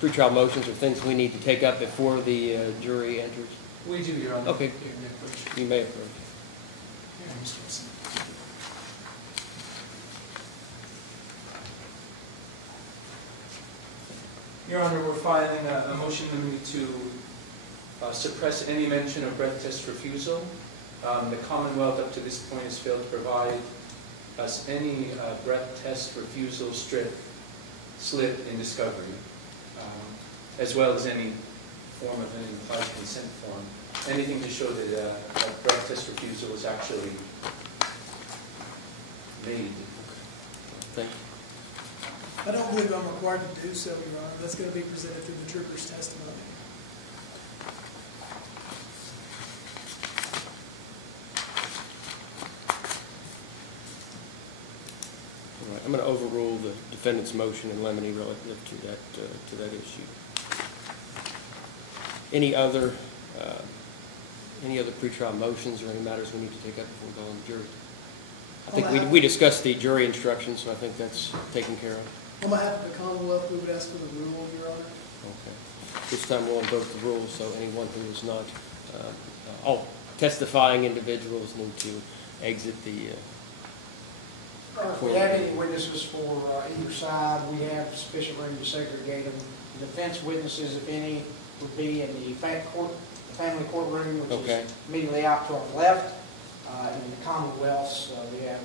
Pretrial motions or things we need to take up before the jury enters? We do, Your Honor. Okay. You may approach. Your Honor, we're filing a motion to suppress any mention of breath test refusal. The Commonwealth up to this point has failed to provide us any breath test refusal slip in discovery, as well as any form of an implied consent form. Anything to show that a breath test refusal was actually made. Thank you. I don't believe I'm required to do so, Your Honor. That's going to be presented through the trooper's testimony. All right, I'm going to overrule the defendant's motion in limine relative to that issue. Any other pretrial motions or any matters we need to take up before we go on the jury? I think we discussed the jury instructions, so I think that's taken care of. On behalf of the Commonwealth, we would ask for the rule, Your Honor. Okay. This time we'll invoke the rules, so anyone who is not, all testifying individuals need to exit the If we have any witnesses for either side, we have sufficient room to segregate them. The defense witnesses, if any, would be in the family courtroom, which is immediately out to our left. In the Commonwealths, we have,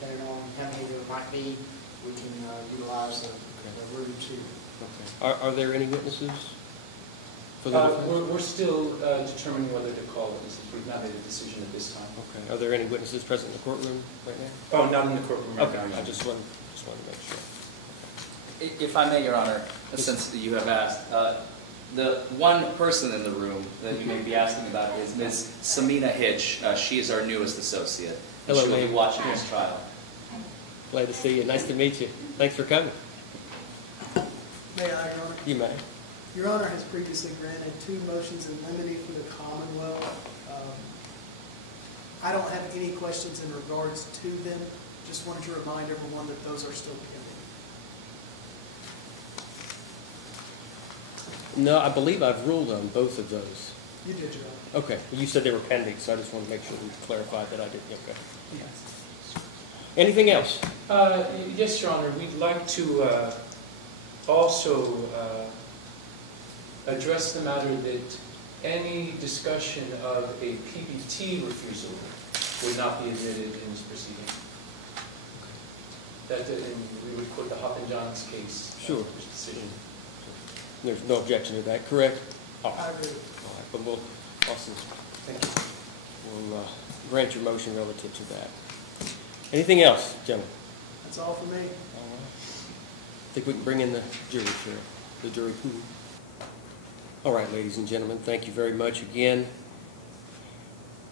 depending on how many there might be, we can utilize the rooms here. Okay. Are there any witnesses for the we're still determining whether to call witnesses. We've not made a decision at this time. Okay. Are there any witnesses present in the courtroom right now? Oh, not in the courtroom right now. now. I just wanted to make sure. If I may, Your Honor, since you have asked, the one person in the room that you may be asking about is Ms. Samina Hitch. She is our newest associate. Hello, she will be watching this trial. Glad to see you. Nice to meet you. Thanks for coming. May I, Your Honor? You may. Your Honor has previously granted 2 motions in limine for the Commonwealth. I don't have any questions in regards to them. Just wanted to remind everyone that those are still pending. No, I believe I've ruled on both of those. You did, Your Honor. Okay. You said they were pending, so I just want to make sure we clarified that I did. Okay. Yes. Anything else? Yes, Your Honor. We'd like to also address the matter that any discussion of a PBT refusal would not be admitted in this proceeding. That we would quote the Hoppin-Johns case. Sure. Decision. There's no objection to that, correct? Oh. I agree. All right, but we'll also Thank you. we'll grant your motion relative to that. Anything else, gentlemen? That's all for me. All right. I think we can bring in the jury chair, the jury pool. All right, ladies and gentlemen, thank you very much again.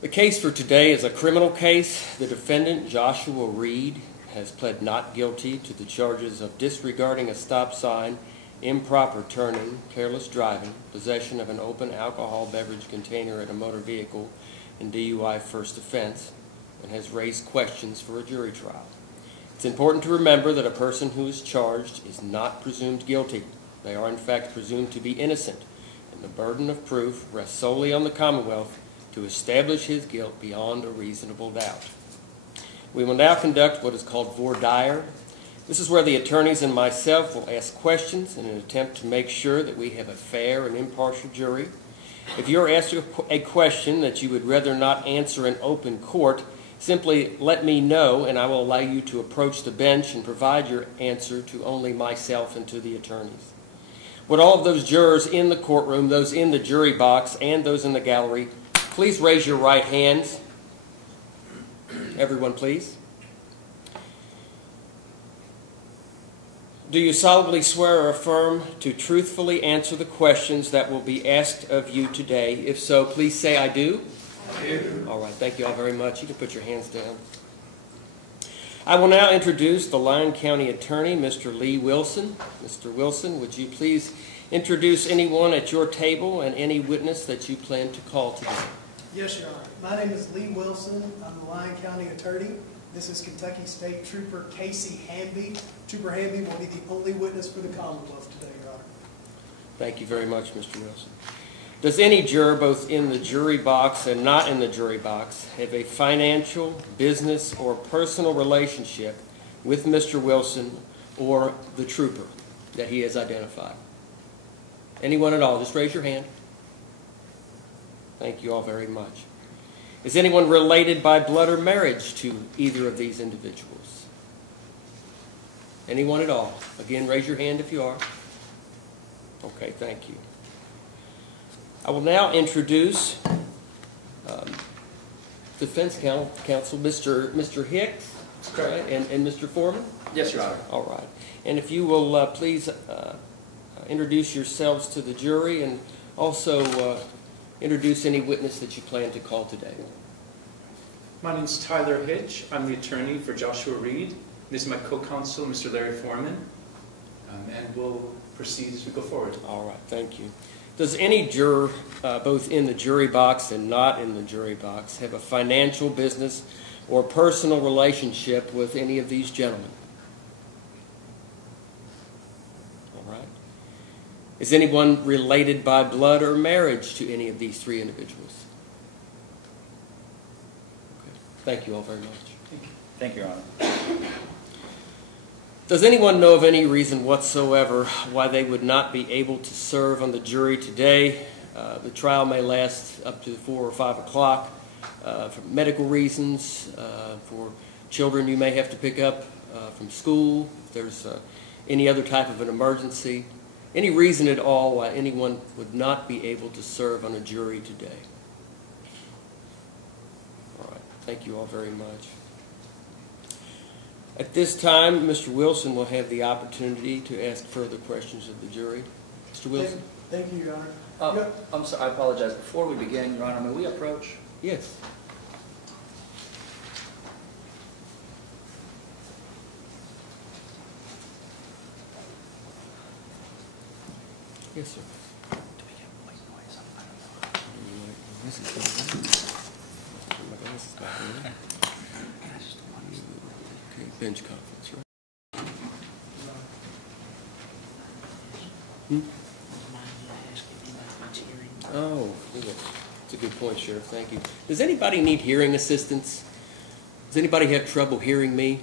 The case for today is a criminal case. The defendant, Joshua Reed, has pled not guilty to the charges of disregarding a stop sign, improper turning, careless driving, possession of an open alcohol beverage container at a motor vehicle, and DUI first offense, and has raised questions for a jury trial. It's important to remember that a person who is charged is not presumed guilty. They are in fact presumed to be innocent, and the burden of proof rests solely on the Commonwealth to establish his guilt beyond a reasonable doubt. We will now conduct what is called Voir. This is where the attorneys and myself will ask questions in an attempt to make sure that we have a fair and impartial jury. If you are asked a question that you would rather not answer in open court, simply let me know and I will allow you to approach the bench and provide your answer to only myself and to the attorneys. Would all of those jurors in the courtroom, those in the jury box, and those in the gallery, please raise your right hands. Everyone, please. Do you solemnly swear or affirm to truthfully answer the questions that will be asked of you today? If so, please say, I do. I do. All right, thank you all very much. You can put your hands down. I will now introduce the Lyon County Attorney, Mr. Lee Wilson. Mr. Wilson, would you please introduce anyone at your table and any witness that you plan to call today? Yes, Your Honor. My name is Lee Wilson. I'm the Lyon County Attorney. This is Kentucky State Trooper Casey Hamby. Trooper Hamby will be the only witness for the Commonwealth today, Your Honor. Thank you very much, Mr. Wilson. Does any juror, both in the jury box and not in the jury box, have a financial, business, or personal relationship with Mr. Wilson or the trooper that he has identified? Anyone at all? Just raise your hand. Thank you all very much. Is anyone related by blood or marriage to either of these individuals? Anyone at all? Again, raise your hand if you are. Okay, thank you. I will now introduce defense counsel, Mr. Hicks, right, and Mr. Forman. Yes, Your Honor. All right. And if you will please introduce yourselves to the jury and also introduce any witness that you plan to call today. My name is Tyler Hitch. I'm the attorney for Joshua Reed. This is my co-counsel, Mr. Larry Forman. And we'll proceed as we go forward. All right, thank you. Does any juror, both in the jury box and not in the jury box, have a financial, business, or personal relationship with any of these gentlemen? All right. Is anyone related by blood or marriage to any of these three individuals? Okay. Thank you all very much. Thank you, Your Honor. Does anyone know of any reason whatsoever why they would not be able to serve on the jury today? The trial may last up to 4 or 5 o'clock for medical reasons, for children you may have to pick up from school, if there's any other type of an emergency. Any reason at all why anyone would not be able to serve on a jury today? All right. Thank you all very much. At this time, Mr. Wilson will have the opportunity to ask further questions of the jury. Mr. Wilson? Thank you, Your Honor. I'm sorry, I apologize. Before we begin, Your Honor, may we approach? Yes. Yes, sir. Do we get white noise? I don't know. Okay, bench conference, right? Hmm? Oh, that's a good point, Sheriff. Thank you. Does anybody need hearing assistance? Does anybody have trouble hearing me?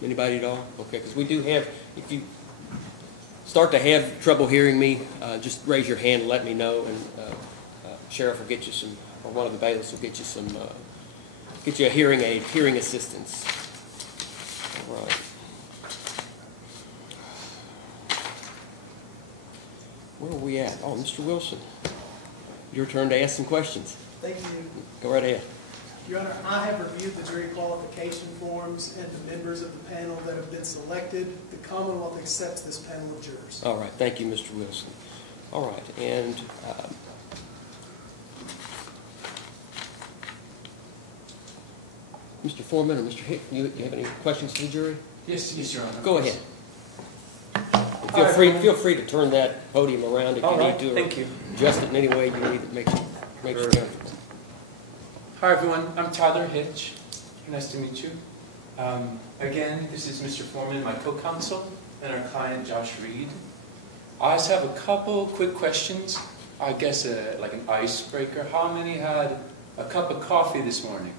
Anybody at all? Okay, because we do have, if you start to have trouble hearing me, just raise your hand and let me know, and Sheriff will get you some, or one of the bailiffs will get you some, get you a hearing aid, hearing assistance. All right. Where are we at? Oh, Mr. Wilson, your turn to ask some questions. Thank you. Go right ahead. Your Honor, I have reviewed the jury qualification forms and the members of the panel that have been selected. The Commonwealth accepts this panel of jurors. All right. Thank you, Mr. Wilson. All right. And Mr. Foreman or Mr. Hick, you have any questions to the jury? Yes, Your Honor. Go ahead. Feel free to turn that podium around if you need to. Thank you. Adjust it in any way you need that makes you comfortable. Hi, everyone. I'm Tyler Hitch. Nice to meet you. Again, this is Mr. Foreman, my co-counsel, and our client, Josh Reed. I just have a couple quick questions. I guess like an icebreaker. How many had a cup of coffee this morning?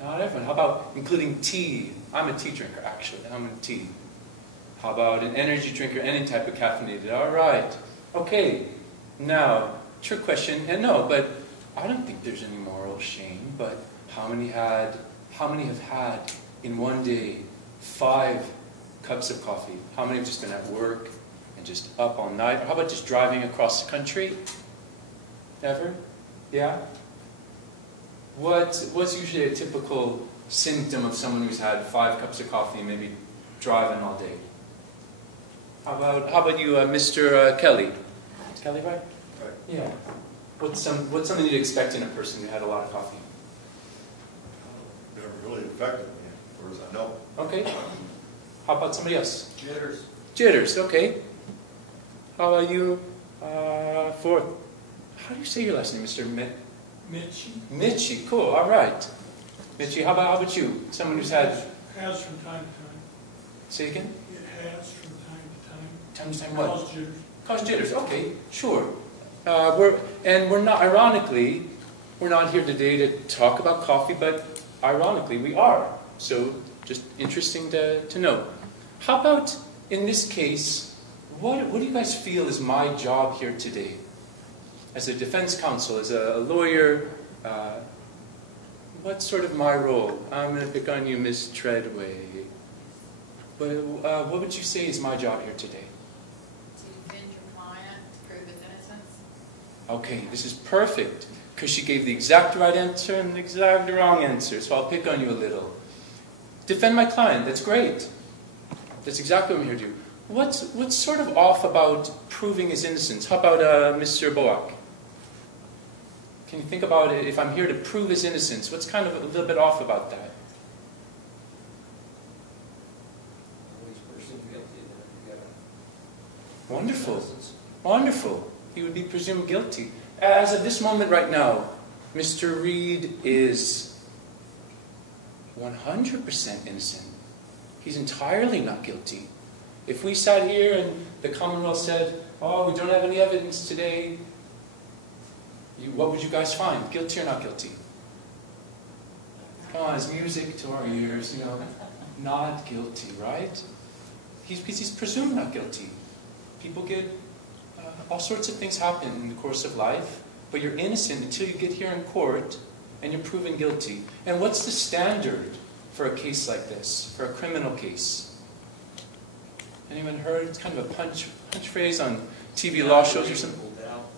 Not everyone. How about including tea? I'm a tea drinker, actually. I'm a tea. How about an energy drink or any type of caffeinated? All right. Okay. Now, trick question. And no, but I don't think there's any moral shame. But how many have had in one day 5 cups of coffee? How many have just been at work and just up all night? Or how about just driving across the country? Ever? Yeah? What's usually a typical symptom of someone who's had 5 cups of coffee and maybe driving all day? How about you, Mr. Kelly? Is Kelly right? Right. Yeah. What's something you'd expect in a person who had a lot of coffee? Never really affected me, as far as I know. Okay. How about somebody else? Jitters. Jitters, okay. How about you, How do you say your last name, Mr. Mitchie, cool, all right. Mitchie, how about you? Someone who's had... Has from time to time. Say again? It has from time to time. Time to time what? Cause jitters. Cause jitters, okay, sure. We're not, ironically, we're not here today to talk about coffee, but ironically we are. So just interesting to know. How about, in this case, what do you guys feel is my job here today? As a defense counsel, as a lawyer, what's sort of my role? I'm going to pick on you, Miss Treadway. What would you say is my job here today? To defend your client, to prove his innocence. Okay, this is perfect, because she gave the exact right answer and the exact wrong answer, so I'll pick on you a little. Defend my client, that's great. That's exactly what I'm here to do. What's sort of off about proving his innocence? How about Mr. Boak? Can you think about it, if I'm here to prove his innocence, what's kind of a little bit off about that? Wonderful. Wonderful. He would be presumed guilty. As of this moment right now, Mr. Reed is 100% innocent. He's entirely not guilty. If we sat here and the Commonwealth said, oh, we don't have any evidence today, what would you guys find? Guilty or not guilty? Come on, it's music to our ears, you know. Not guilty, right? He's presumed not guilty. People get, all sorts of things happen in the course of life, but you're innocent until you get here in court and you're proven guilty. And what's the standard for a case like this, for a criminal case? Anyone heard? It's kind of a punch phrase on TV law shows or something.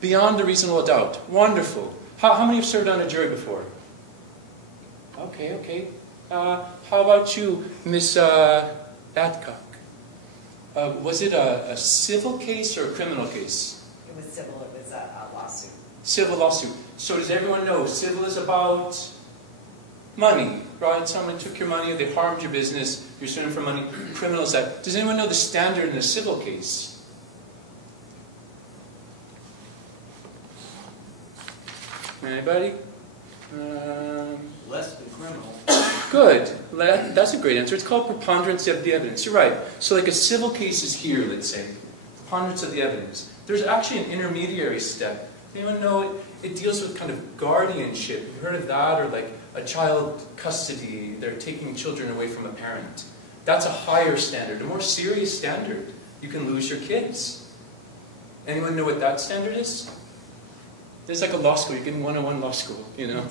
Beyond a reasonable doubt. Wonderful. How many have served on a jury before? Okay, okay. How about you, Miss Adcock? Was it a civil case or a criminal case? It was civil. It was a lawsuit. Civil lawsuit. So does everyone know civil is about money, right? Someone took your money, they harmed your business, you're suing for money. Criminal is that. Does anyone know the standard in a civil case? Anybody? Less than criminal. Good. That's a great answer. It's called preponderance of the evidence. You're right. So like a civil case is here, let's say. Preponderance of the evidence. There's actually an intermediary step. Anyone know it deals with kind of guardianship. You've heard of that? Or like a child custody. They're taking children away from a parent. That's a higher standard, a more serious standard. You can lose your kids. Anyone know what that standard is? There's like a law school. You're getting 101 law school, you know.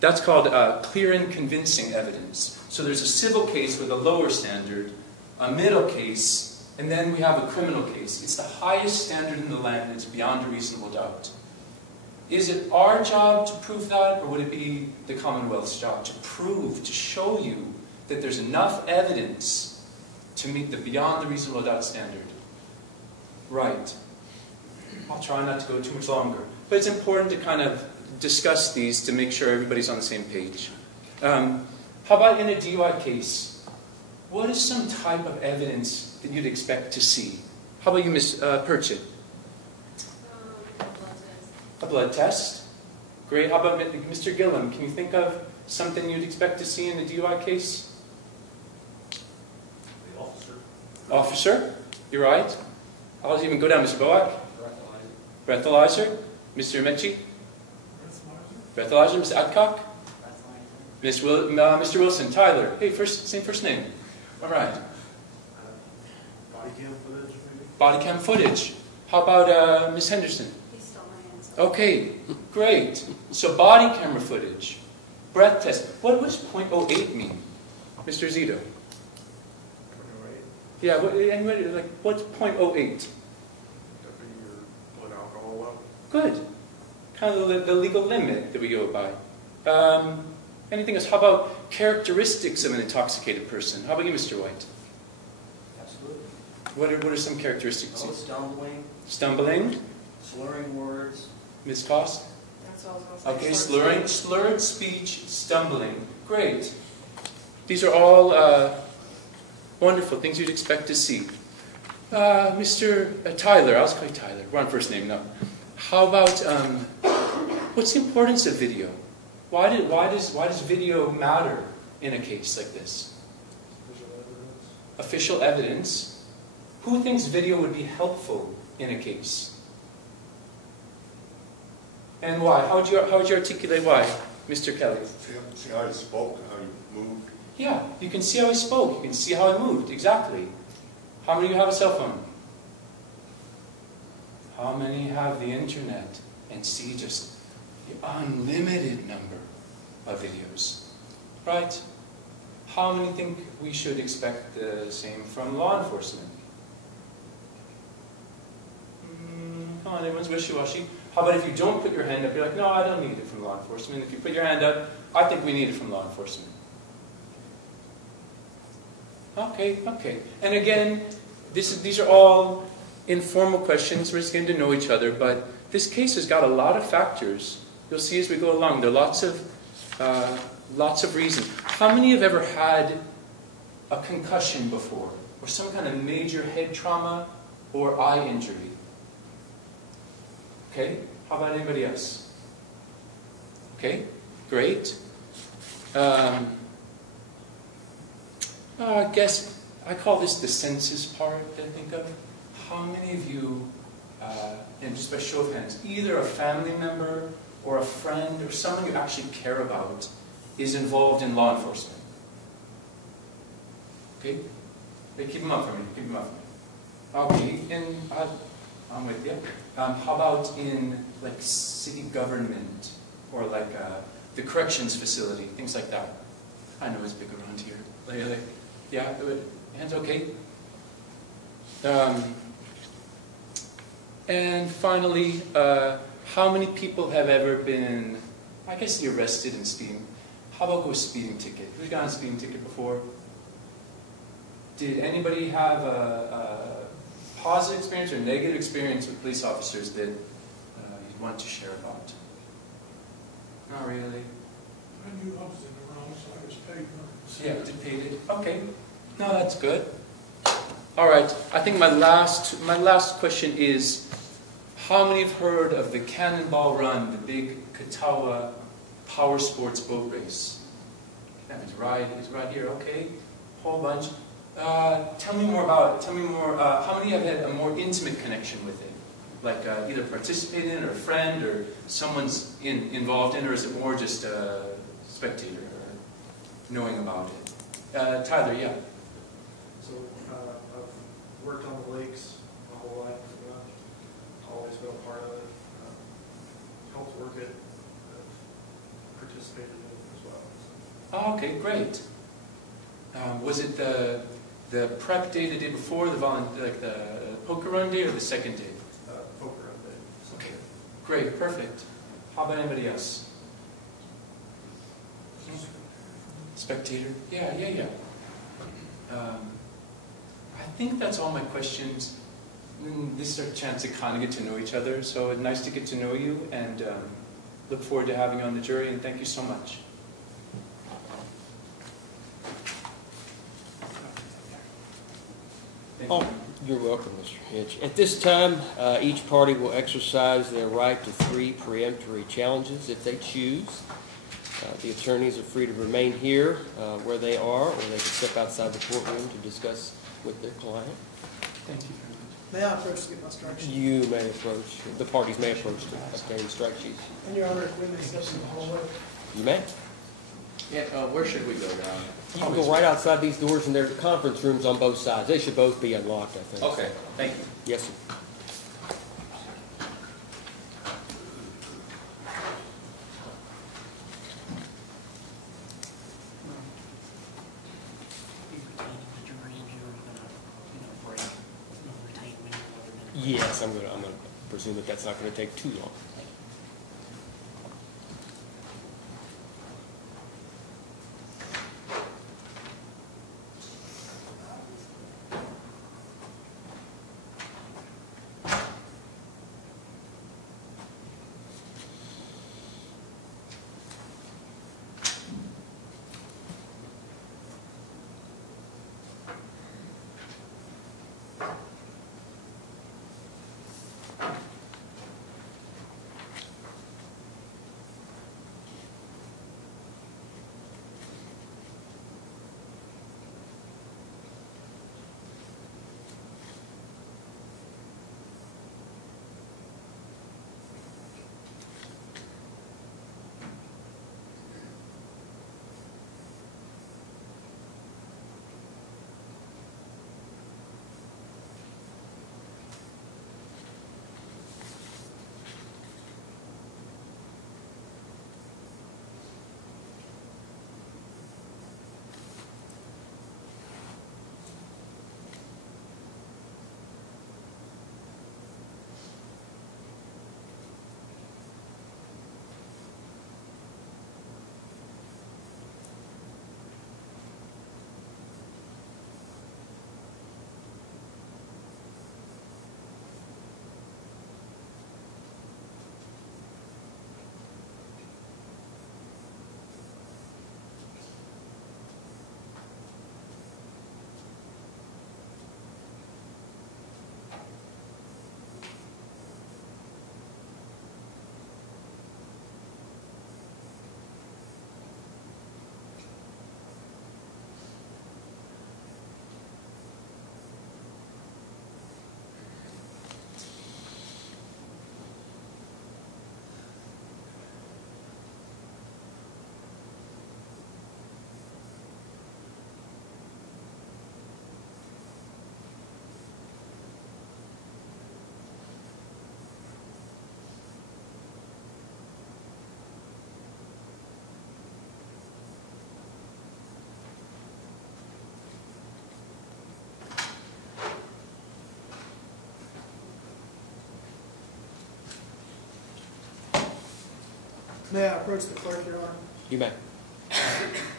That's called clear and convincing evidence. So there's a civil case with a lower standard, a middle case, and then we have a criminal case. It's the highest standard in the land. It's beyond a reasonable doubt. Is it our job to prove that, or would it be the Commonwealth's job to prove, to show you that there's enough evidence to meet the beyond the reasonable doubt standard? Right. I'll try not to go too much longer. But it's important to kind of discuss these to make sure everybody's on the same page. How about in a DUI case? What is some type of evidence that you'd expect to see? How about you, Ms. Purchett? A blood test. Great. How about Mr. Gillum? Can you think of something you'd expect to see in a DUI case? The officer. Officer? You're right. I'll even go down, Mr. Boak. Breathalyzer. Mr. Mechie? Breathalyzer. Ms. Adcock? Mr. Wilson. Tyler. Hey, same first name. All right. Body cam footage, maybe? Body cam footage. How about Ms. Henderson? He stole my answer. Okay, great. So body camera footage. Breath test. What does .08 mean? Mr. Zito? Yeah, what's .08? Good. Kind of the legal limit that we go by. Anything else? How about characteristics of an intoxicated person? How about you, Mr. White? Absolutely. What are some characteristics? Oh, stumbling. Stumbling. Slurring words. Ms. Cost? That's all I was Okay, slurred speech, stumbling. Great. These are all wonderful things you'd expect to see. Mr. Tyler, I'll just call you Tyler. We're on first name now. How about What's the importance of video? Why does video matter in a case like this? Official evidence. Who thinks video would be helpful in a case? And why? How would you articulate why, Mr. Kelly? See how he spoke, how he moved. Yeah, you can see how I spoke. You can see how I moved. Exactly. How many of you have a cell phone? How many have the internet and see just the unlimited number of videos? Right? How many think we should expect the same from law enforcement? Come on, everyone's wishy-washy. How about if you don't put your hand up, you're like, no, I don't need it from law enforcement. If you put your hand up, I think we need it from law enforcement. Okay. And again, these are all informal questions. We're just getting to know each other, but this case has got a lot of factors. You'll see as we go along. There are lots of reasons. How many have ever had a concussion before, or some kind of major head trauma or eye injury? Okay. How about anybody else? Okay. Great. I guess I call this the senses part that I think of. How many of you, and just by show of hands, either a family member or a friend or someone you actually care about is involved in law enforcement? Okay? Keep them up for me. Keep them up for me. Okay, and I'm with you. How about in like city government or like the corrections facility, things like that? I know it's big around here. Yeah, hands okay. And finally, how many people have ever been, I guess, arrested in speeding? How about go speeding ticket? Who's got a speeding ticket before? Did anybody have a positive experience or negative experience with police officers that you'd want to share about? Not really. I knew I was in the wrong, so I was paid nothing. Yeah, did paid it. Okay. No, that's good. All right. I think my last question is, how many have heard of the Cannonball Run, the big Katawa power sports boat race? That is right. It's right here. Okay. Whole bunch. Tell me more about it. Tell me more. How many have had a more intimate connection with it? Like either participated in, or a friend, or someone's involved in, or is it more just a spectator or knowing about it? Tyler, yeah. So I've worked on the lakes my whole life, pretty much. Always been a part of it. Helped work it. Participated in it as well. Oh, okay, great. Was it the prep day, the day before, like the poker run day, or the second day? Poker run day. Okay, great, perfect. How about anybody else? Spectator? Yeah. I think that's all my questions. This is our chance to kind of get to know each other, so it's nice to get to know you, and look forward to having you on the jury, and thank you so much. Oh, you're welcome, Mr. Hitch. At this time, each party will exercise their right to 3 preemptory challenges if they choose. The attorneys are free to remain here where they are, or they can step outside the courtroom to discuss with their client. Thank you very much. May I approach to get my strike sheet? You may approach, the parties may approach to obtain strike sheets. And Your Honor, if we may step in the hallway. You may. Yeah, where should we go down? You can go right outside these doors, and there's conference rooms on both sides. They should both be unlocked, I think. Okay, thank you. Yes, sir. Yes, I'm gonna presume that that's not gonna take too long. May I approach the clerk, Your Honor? You may. Thank you.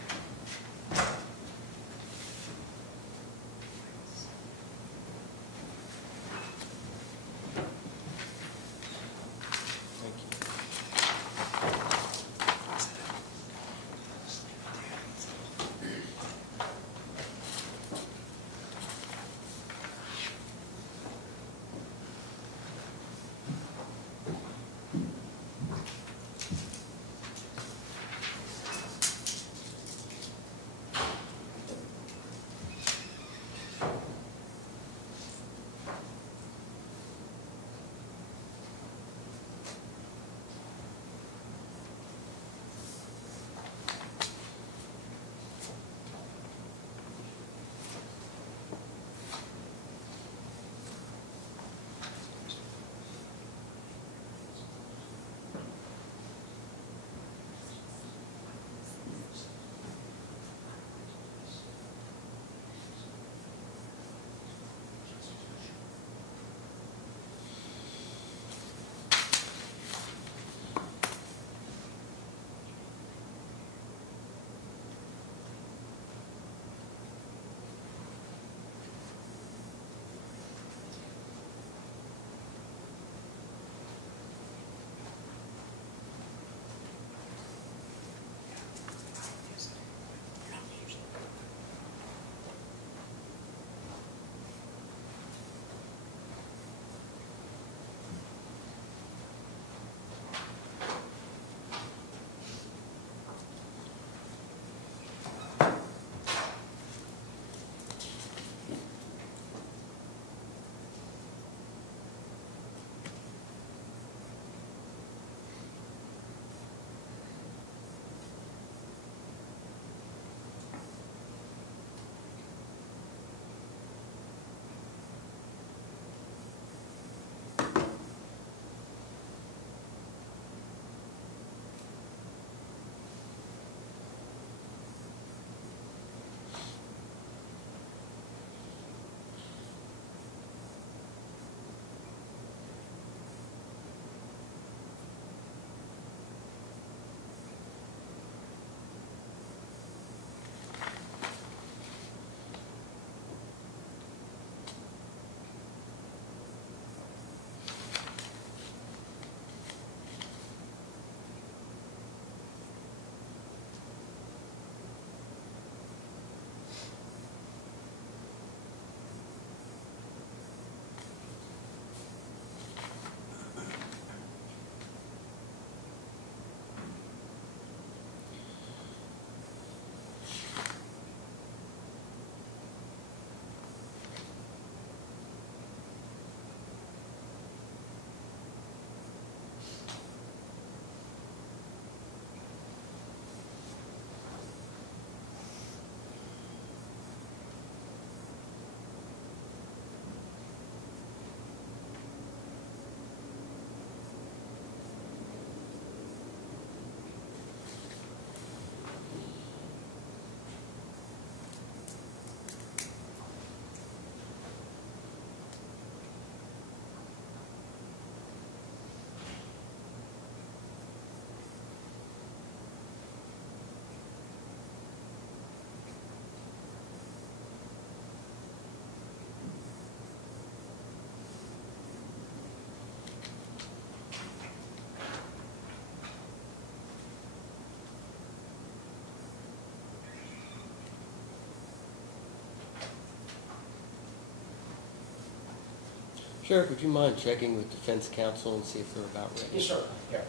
Sheriff, would you mind checking with defense counsel and see if they're about ready? Yes, sir. Yeah.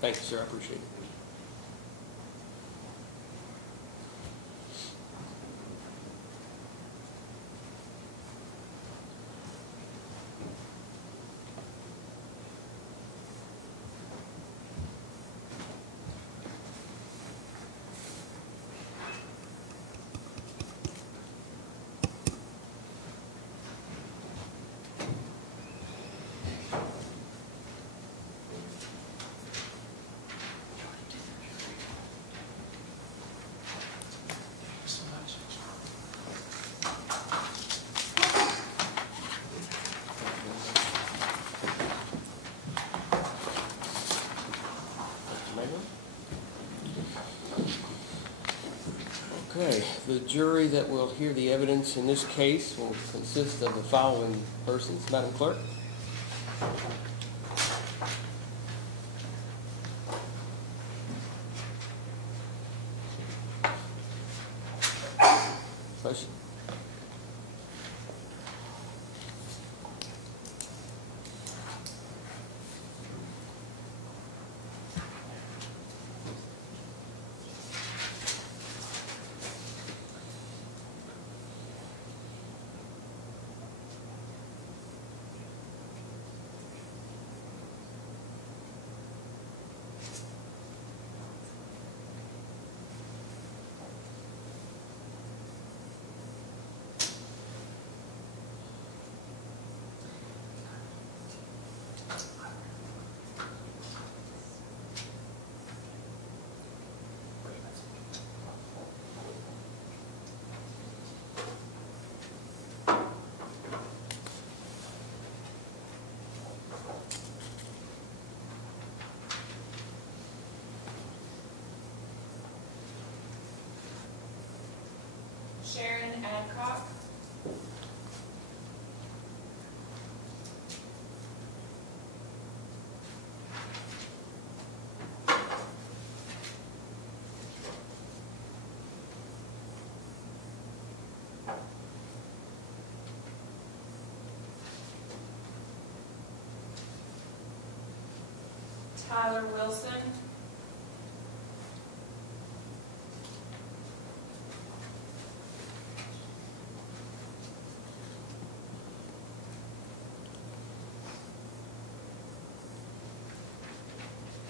Thank you, sir. I appreciate it. The jury that will hear the evidence in this case will consist of the following persons. Madam Clerk. Motion. Sharon Adcock. Tyler Wilson.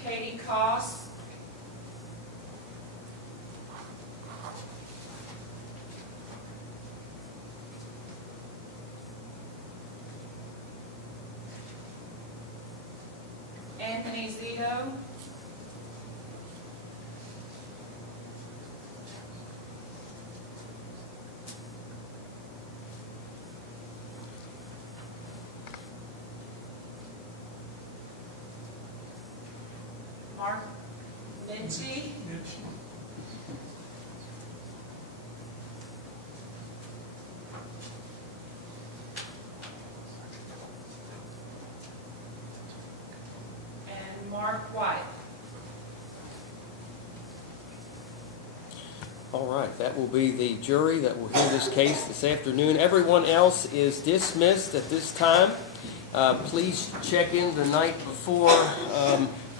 Katie Koss. Anthony Zito. Mark Minchie. And Mark White. All right, that will be the jury that will hear this case this afternoon. Everyone else is dismissed at this time. Please check in the night before.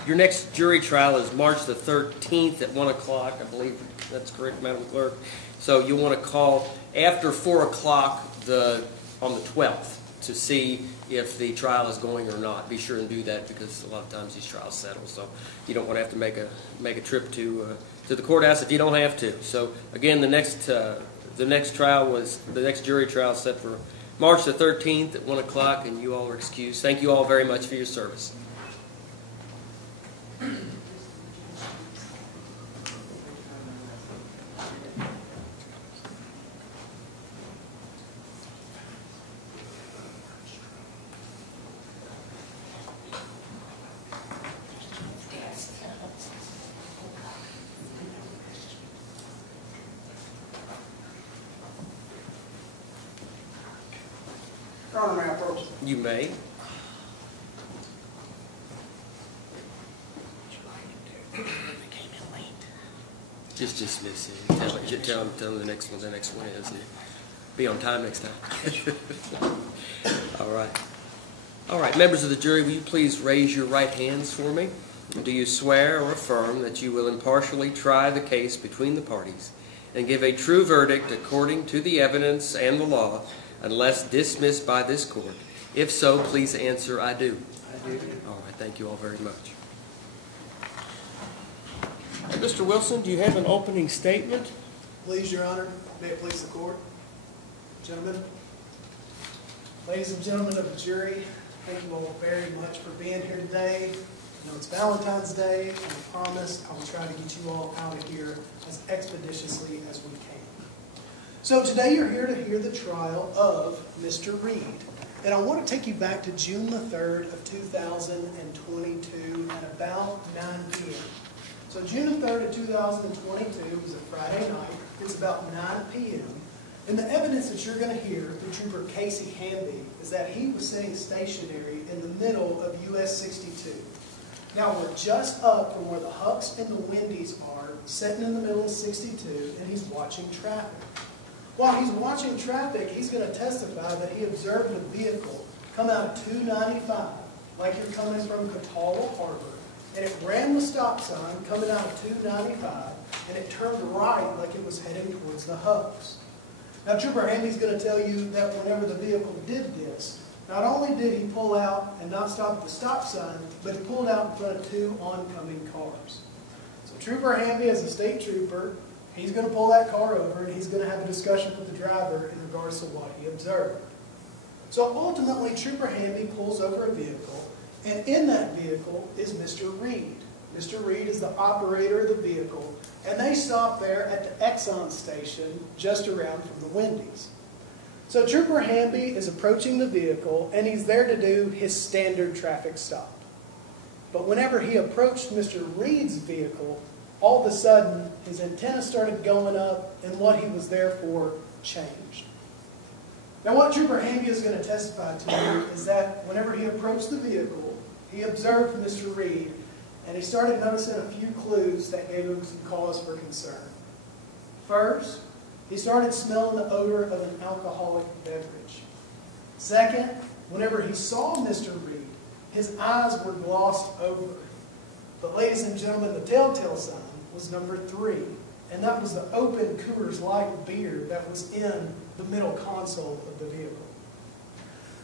Your next jury trial is March the 13th at 1 o'clock. I believe that's correct, Madam Clerk. So you want to call after 4 o'clock on the 12th to see if the trial is going or not. Be sure and do that because a lot of times these trials settle. So you don't want to have to make a trip to the courthouse if you don't have to. So again, the next jury trial set for March the 13th at 1 o'clock, and you all are excused. Thank you all very much for your service. Your Honor, may I approach? You may. Just dismiss it. Tell them the next one is. And be on time next time. All right. All right, members of the jury, will you please raise your right hands for me? Do you swear or affirm that you will impartially try the case between the parties and give a true verdict according to the evidence and the law, unless dismissed by this court? If so, please answer, I do. I do. All right, thank you all very much. Mr. Wilson, do you have an opening statement? Please, Your Honor. May it please the court. Gentlemen. Ladies and gentlemen of the jury, thank you all very much for being here today. I know it's Valentine's Day, and I promise I will try to get you all out of here as expeditiously as we can. So today you're here to hear the trial of Mr. Reed. And I want to take you back to June the 3rd of 2022 at about 9 p.m. So June 3rd of 2022 was a Friday night. It's about 9 p.m. And the evidence that you're going to hear through Trooper Casey Hamby is that he was sitting stationary in the middle of US 62. Now we're just up from where the Hucks and the Wendy's are, sitting in the middle of 62, and he's watching traffic. While he's watching traffic, he's going to testify that he observed a vehicle come out of 295, like you're coming from Catawba Harbor, and it ran the stop sign coming out of 295, and it turned right like it was heading towards the Hucks. Now, Trooper Hamby's going to tell you that whenever the vehicle did this, not only did he pull out and not stop at the stop sign, but he pulled out in front of 2 oncoming cars. So Trooper Hamby, as a state trooper, he's going to pull that car over and he's going to have a discussion with the driver in regards to what he observed. So ultimately, Trooper Hamby pulls over a vehicle, and in that vehicle is Mr. Reed. Mr. Reed is the operator of the vehicle, and they stop there at the Exxon station just around from the Wendy's. So Trooper Hamby is approaching the vehicle, and he's there to do his standard traffic stop. But whenever he approached Mr. Reed's vehicle, all of a sudden his antenna started going up, and what he was there for changed. Now what Trooper Hamby is going to testify to you is that whenever he approached the vehicle, he observed Mr. Reed, and he started noticing a few clues that gave him some cause for concern. First, he started smelling the odor of an alcoholic beverage. Second, whenever he saw Mr. Reed, his eyes were glossed over. But ladies and gentlemen, the telltale sign was number 3, and that was the open Coors Light beer that was in the middle console of the vehicle.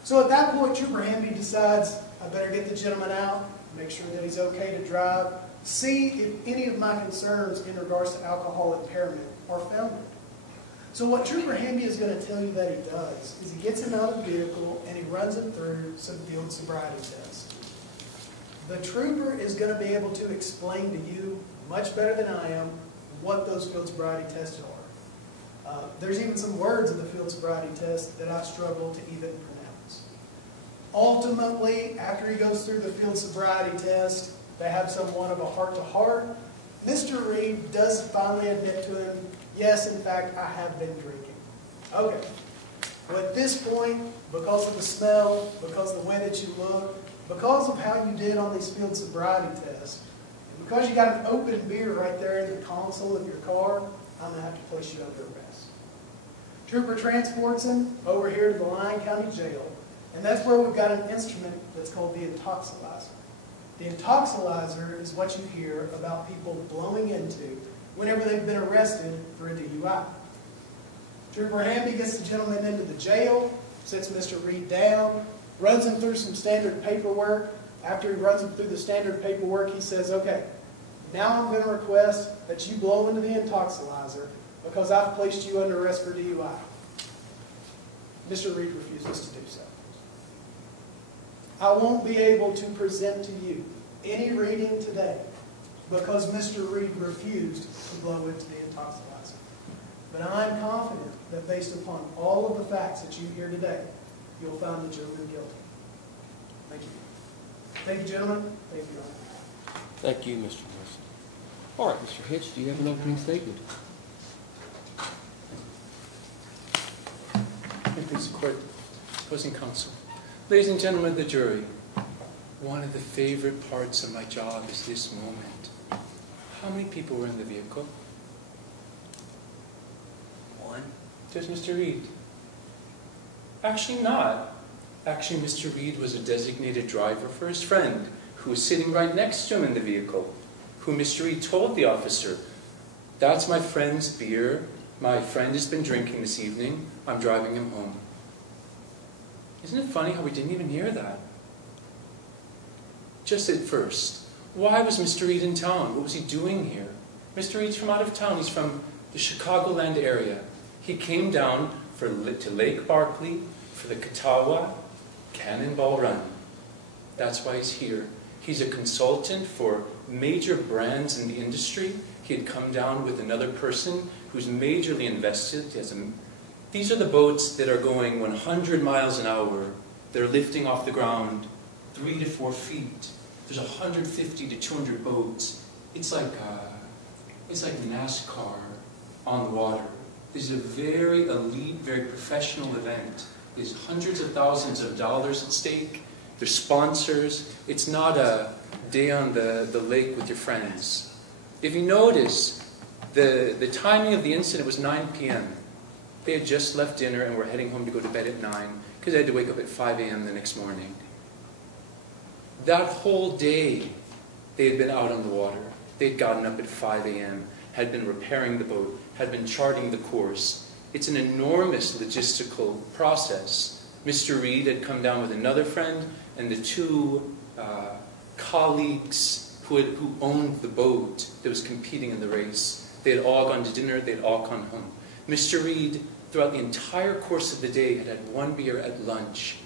So at that point, Trooper Hamby decides, I better get the gentleman out, make sure that he's okay to drive, see if any of my concerns in regards to alcohol impairment are founded. So what Trooper Hamby is going to tell you that he does is he gets him out of the vehicle and he runs him through some field sobriety tests. The trooper is going to be able to explain to you, much better than I am, what those field sobriety tests are. There's even some words in the field sobriety test that I struggle to even pronounce. Ultimately, after he goes through the field sobriety test, they have somewhat of a heart-to-heart. Mr. Reed does finally admit to him, yes, in fact, I have been drinking. Okay. Well, at this point, because of the smell, because of the way that you look, because of how you did on these field sobriety tests, and because you got an open beer right there in the console of your car, I'm going to have to place you under arrest. Trooper transports him over here to the Lyon County Jail, and that's where we've got an instrument that's called the intoxilizer. The intoxilizer is what you hear about people blowing into whenever they've been arrested for a DUI. Trooper Hamby gets the gentleman into the jail, sits Mr. Reed down, runs him through some standard paperwork. After he runs him through the standard paperwork, he says, okay, now I'm going to request that you blow into the intoxilizer because I've placed you under arrest for DUI. Mr. Reed refuses to do so. I won't be able to present to you any reading today because Mr. Reed refused to blow into the intoxilizer. But I'm confident that based upon all of the facts that you hear today, you'll find the gentleman guilty. Thank you. Thank you, gentlemen. Thank you, Your Honor. Thank you, Mr. Wilson. All right, Mr. Hitch, do you have an opening statement? Please, court, opposing counsel. Ladies and gentlemen of the jury, one of the favorite parts of my job is this moment. How many people were in the vehicle? 1. Just Mr. Reed. Actually not. Actually, Mr. Reed was a designated driver for his friend, who was sitting right next to him in the vehicle, who Mr. Reed told the officer, that's my friend's beer. My friend has been drinking this evening. I'm driving him home. Isn't it funny how we didn't even hear that? Just at first, why was Mr. Reed in town? What was he doing here? Mr. Reed's from out of town. He's from the Chicagoland area. He came down to Lake Barkley for the Catawba Cannonball Run. That's why he's here. He's a consultant for major brands in the industry. He had come down with another person who's majorly invested. These are the boats that are going 100 miles an hour. They're lifting off the ground 3 to 4 feet. There's 150 to 200 boats it's like NASCAR on the water. This is a very elite, very professional event. There's hundreds of thousands of dollars at stake. There's sponsors. It's not a day on the lake with your friends. If you notice, the timing of the incident was 9 p.m. They had just left dinner and were heading home to go to bed at 9 because they had to wake up at 5 a.m. the next morning. That whole day, they had been out on the water. They had gotten up at 5 a.m., had been repairing the boat, had been charting the course. It's an enormous logistical process. Mr. Reed had come down with another friend, and the two colleagues who owned the boat that was competing in the race. They had all gone to dinner, they had all gone home. Mr. Reed, throughout the entire course of the day, had had one beer at lunch.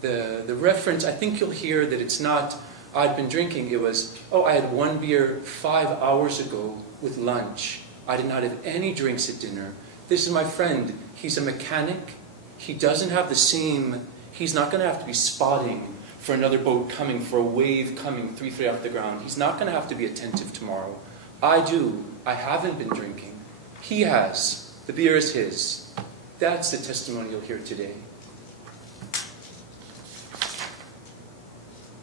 The reference, I think you'll hear that it's not, I'd been drinking, it was, oh, I had one beer 5 hours ago with lunch. I did not have any drinks at dinner. This is my friend. He's a mechanic. He doesn't have the same, he's not going to have to be spotting for another boat coming, for a wave coming 3 feet off the ground. He's not going to have to be attentive tomorrow. I do. I haven't been drinking. He has. The beer is his. That's the testimony you'll hear today.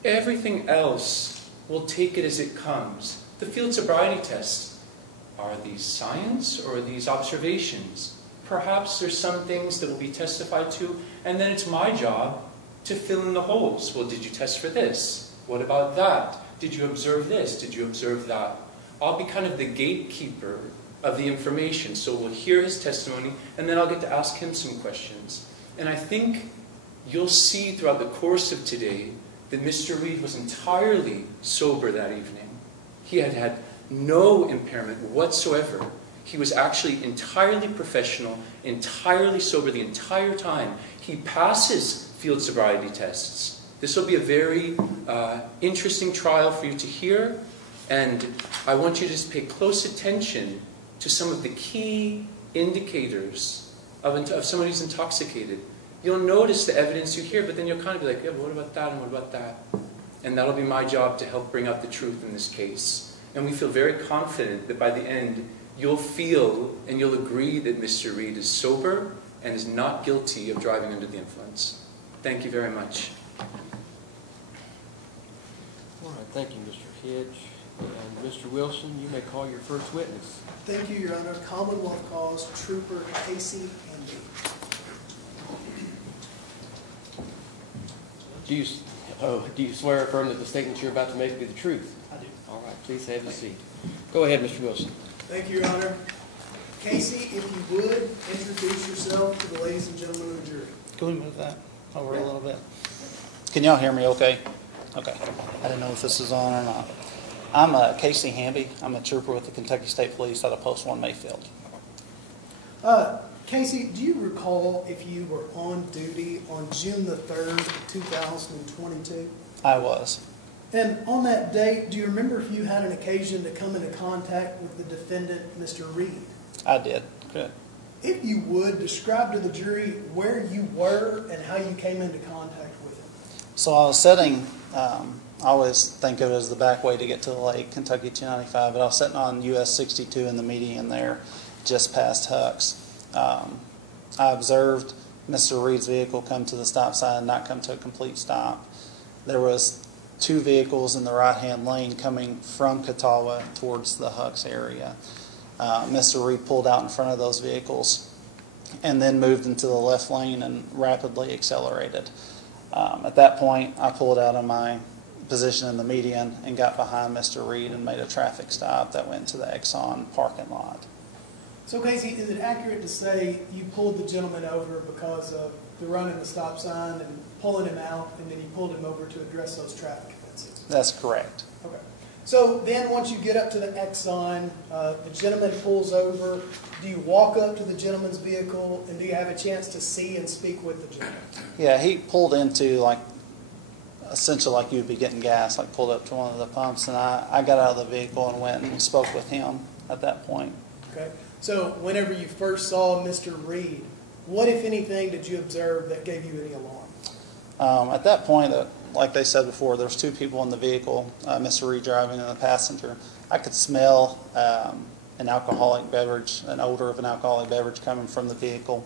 Everything else, we'll take it as it comes. The field sobriety test. Are these science or are these observations? Perhaps there's some things that will be testified to, and then it's my job to fill in the holes. Well, did you test for this? What about that? Did you observe this? Did you observe that? I'll be kind of the gatekeeper of the information. So we'll hear his testimony, and then I'll get to ask him some questions. And I think you'll see throughout the course of today that Mr. Reed was entirely sober that evening. He had had no impairment whatsoever. He was actually entirely professional, entirely sober the entire time. He passes field sobriety tests. This will be a very interesting trial for you to hear, and I want you to just pay close attention to some of the key indicators of somebody who's intoxicated. You'll notice the evidence you hear, but then you'll kind of be like, yeah, but what about that and what about that? And that'll be my job to help bring out the truth in this case. And we feel very confident that by the end, you'll feel and you'll agree that Mr. Reed is sober and is not guilty of driving under the influence. Thank you very much. All right, thank you, Mr. Hedge. And Mr. Wilson, you may call your first witness. Thank you, Your Honor. Commonwealth Cause Trooper Casey Hamby. Do you swear or affirm that the statements you're about to make be the truth? I do. All right, please have a seat. Go ahead, Mr. Wilson. Thank you, Your Honor. Casey, if you would, introduce yourself to the ladies and gentlemen of the jury. Can we move that over a little bit? Can y'all hear me okay? Okay. I didn't know if this is on or not. I'm Casey Hamby. I'm a trooper with the Kentucky State Police out of Post 1 Mayfield. Casey, do you recall if you were on duty on June the 3rd, 2022? I was. And on that date, do you remember if you had an occasion to come into contact with the defendant, Mr. Reed? I did. Good. If you would, describe to the jury where you were and how you came into contact with him. So I was sitting, I always think of it as the back way to get to the lake, Kentucky 295, but I was sitting on US 62 in the median there, just past Huck's. I observed Mr. Reed's vehicle come to the stop sign and not come to a complete stop. There was 2 vehicles in the right-hand lane coming from Catawba towards the Huck's area. Mr. Reed pulled out in front of those vehicles and then moved into the left lane and rapidly accelerated. At that point, I pulled out of my position in the median and got behind Mr. Reed and made a traffic stop that went to the Exxon parking lot. So, Casey, is it accurate to say you pulled the gentleman over because of the running the stop sign and pulling him out, and then you pulled him over to address those traffic offenses? That's correct. Okay. So then once you get up to the Exxon, the gentleman pulls over. Do you walk up to the gentleman's vehicle, and do you have a chance to see and speak with the gentleman? Yeah, he pulled into, like, essentially like you'd be getting gas, like pulled up to one of the pumps, and I got out of the vehicle and went and spoke with him at that point. Okay. So whenever you first saw Mr. Reed, what, if anything, did you observe that gave you any alarm? At that point, like they said before, there's two people in the vehicle, Mr. Reed driving and the passenger. I could smell an alcoholic beverage, an odor of an alcoholic beverage coming from the vehicle.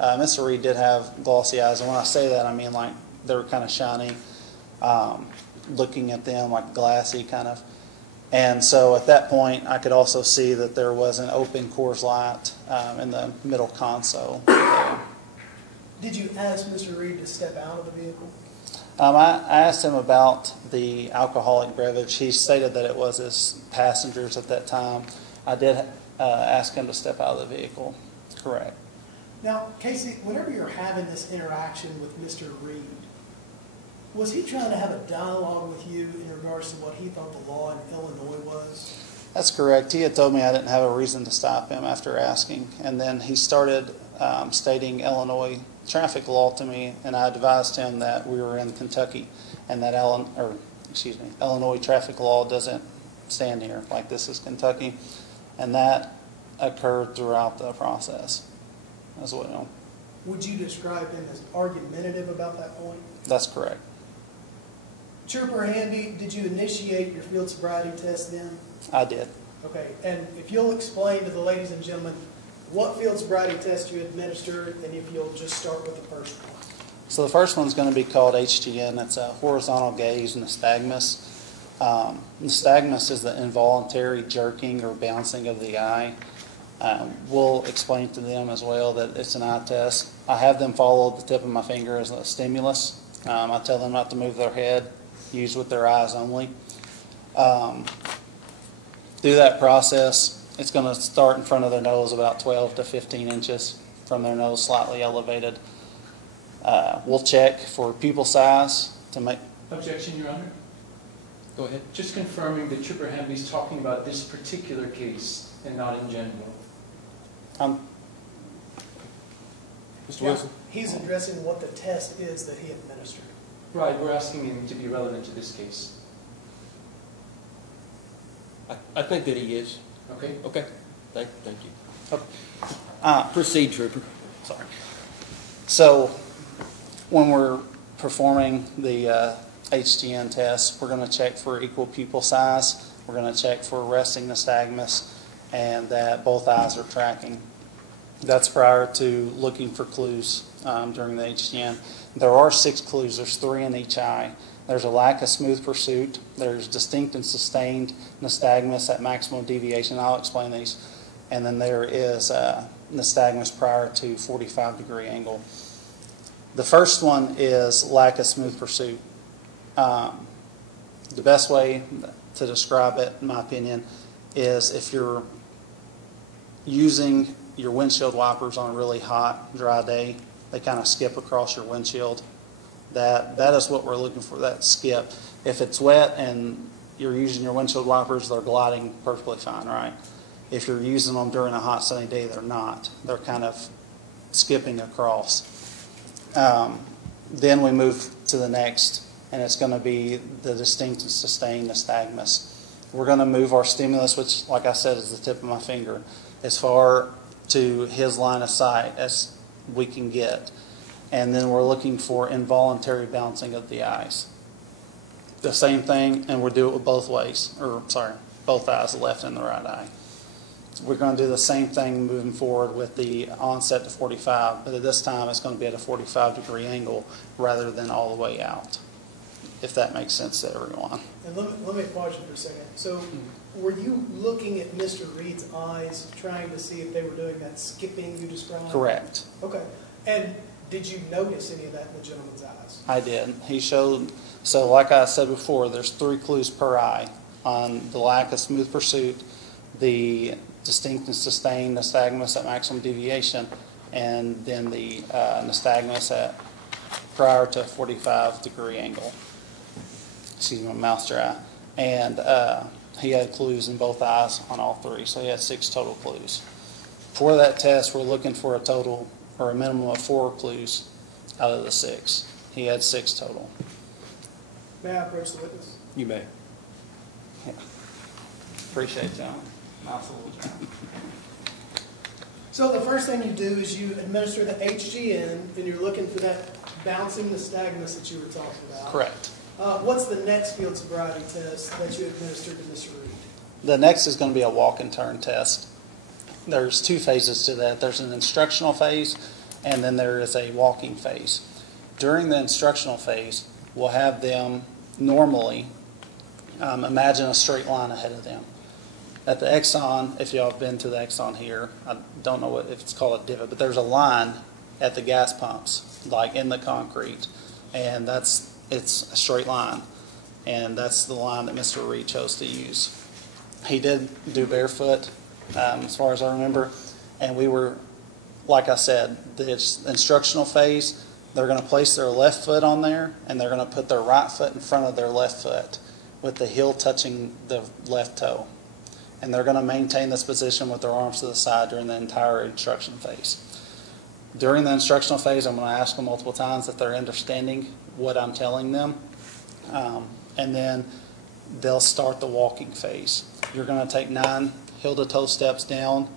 Mr. Reed did have glossy eyes, and when I say that, I mean like they were kind of shiny, looking at them like glassy kind of. And so at that point, I could also see that there was an open Coors Light in the middle console. Did you ask Mr. Reed to step out of the vehicle? I asked him about the alcoholic beverage. He stated that it was his passengers at that time. I did ask him to step out of the vehicle. Correct. Now, Casey, whenever you're having this interaction with Mr. Reed, was he trying to have a dialogue with you in regards to what he thought the law in Illinois was? That's correct. He had told me I didn't have a reason to stop him after asking. And then he started stating Illinois traffic law to me, and I advised him that we were in Kentucky and that Illinois traffic law doesn't stand here, like this is Kentucky. And that occurred throughout the process as well. Would you describe him as argumentative about that point? That's correct. Trooper Hamby, did you initiate your field sobriety test then? I did. Okay, and if you'll explain to the ladies and gentlemen what field sobriety test you administered, and if you'll just start with the first one. So the first one's going to be called HGN. It's a horizontal gaze nystagmus. Nystagmus is the involuntary jerking or bouncing of the eye. We'll explain to them as well that it's an eye test. I have them follow the tip of my finger as a stimulus. I tell them not to move their head, use with their eyes only. Through that process, it's going to start in front of their nose about 12 to 15 inches from their nose, slightly elevated. We'll check for pupil size to make... Objection, Your Honor. Go ahead. Just confirming that Trooper Hamby's talking about this particular case and not in general. Mr. Wilson? He's addressing what the test is that he administered. Right, we're asking him to be relevant to this case. I think that he is. Okay? Okay. Thank you. Okay. Proceed, Trooper. Sorry. So when we're performing the HGN test, we're going to check for equal pupil size. We're going to check for resting nystagmus and that both eyes are tracking. That's prior to looking for clues during the HGN. There are 6 clues. There's 3 in each eye. There's a lack of smooth pursuit. There's distinct and sustained nystagmus at maximum deviation. I'll explain these. And then there is nystagmus prior to 45-degree angle. The first one is lack of smooth pursuit. The best way to describe it, in my opinion, is if you're using your windshield wipers on a really hot, dry day, they kind of skip across your windshield. That is what we're looking for, that skip. If it's wet and you're using your windshield wipers, they're gliding perfectly fine, right? If you're using them during a hot, sunny day, they're not. They're kind of skipping across. Then we move to the next, and it's going to be the distinct and sustained nystagmus. We're going to move our stimulus, which, like I said, is the tip of my finger, as far to his line of sight as we can get. And then we're looking for involuntary bouncing of the eyes. The same thing, and we'll do it with both ways, both eyes, the left and the right eye. We're going to do the same thing moving forward with the onset to 45, but at this time it's going to be at a 45-degree angle rather than all the way out, if that makes sense to everyone. And let me pause you for a second. So were you looking at Mr. Reed's eyes, trying to see if they were doing that skipping you described? Correct. Okay. And did you notice any of that in the gentleman's eyes? I did. He showed, so like I said before, there's 3 clues per eye on the lack of smooth pursuit, the distinct and sustained nystagmus at maximum deviation, and then the nystagmus at prior to 45-degree angle. Excuse me, my mouth's dry. And he had clues in both eyes on all 3, so he had 6 total clues. For that test, we're looking for a total or a minimum of 4 clues out of the 6. He had 6 total. May I approach the witness? You may. Yeah. Appreciate you. Mouthful of So the first thing you do is you administer the HGN, and you're looking for that bouncing nystagmus that you were talking about. Correct. What's the next field sobriety test that you administered to Mr. Reed? The next is going to be a walk and turn test. There's 2 phases to that. There's an instructional phase, and then there is a walking phase. During the instructional phase, we'll have them normally imagine a straight line ahead of them. At the Exxon, if y'all have been to the Exxon here, I don't know if it's called a divot, but there's a line at the gas pumps, like in the concrete, and it's a straight line, and that's the line that Mr. Reed chose to use. He did do barefoot, as far as I remember, and we were, like I said, the instructional phase, they're going to place their left foot on there, and they're going to put their right foot in front of their left foot with the heel touching the left toe. And they're going to maintain this position with their arms to the side during the entire instruction phase. During the instructional phase, I'm going to ask them multiple times if they're understanding what I'm telling them. And then they'll start the walking phase. You're going to take 9 heel-to-toe steps down.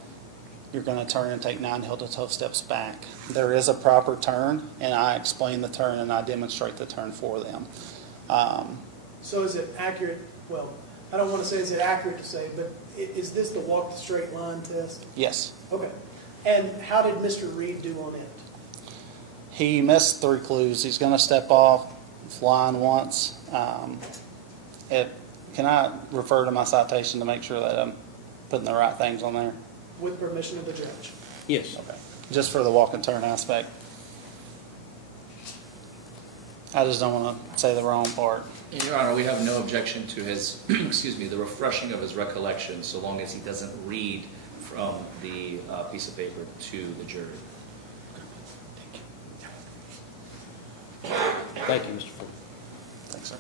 You're going to turn and take 9 heel-to-toe steps back. There is a proper turn, and I explain the turn and I demonstrate the turn for them. So is it accurate? Well, I don't want to say is it accurate to say, but is this the walk the straight line test? Yes. Okay. And how did Mr. Reed do on it? He missed 3 clues. He's going to step off line once. Can I refer to my citation to make sure that I'm putting the right things on there? With permission of the judge. Yes. Okay. Just for the walk and turn aspect. I just don't want to say the wrong part. Your Honor, we have no objection to his, excuse me, the refreshing of his recollection, so long as he doesn't read from the piece of paper to the jury. Thank you, Mr. Ford. Thanks, sir.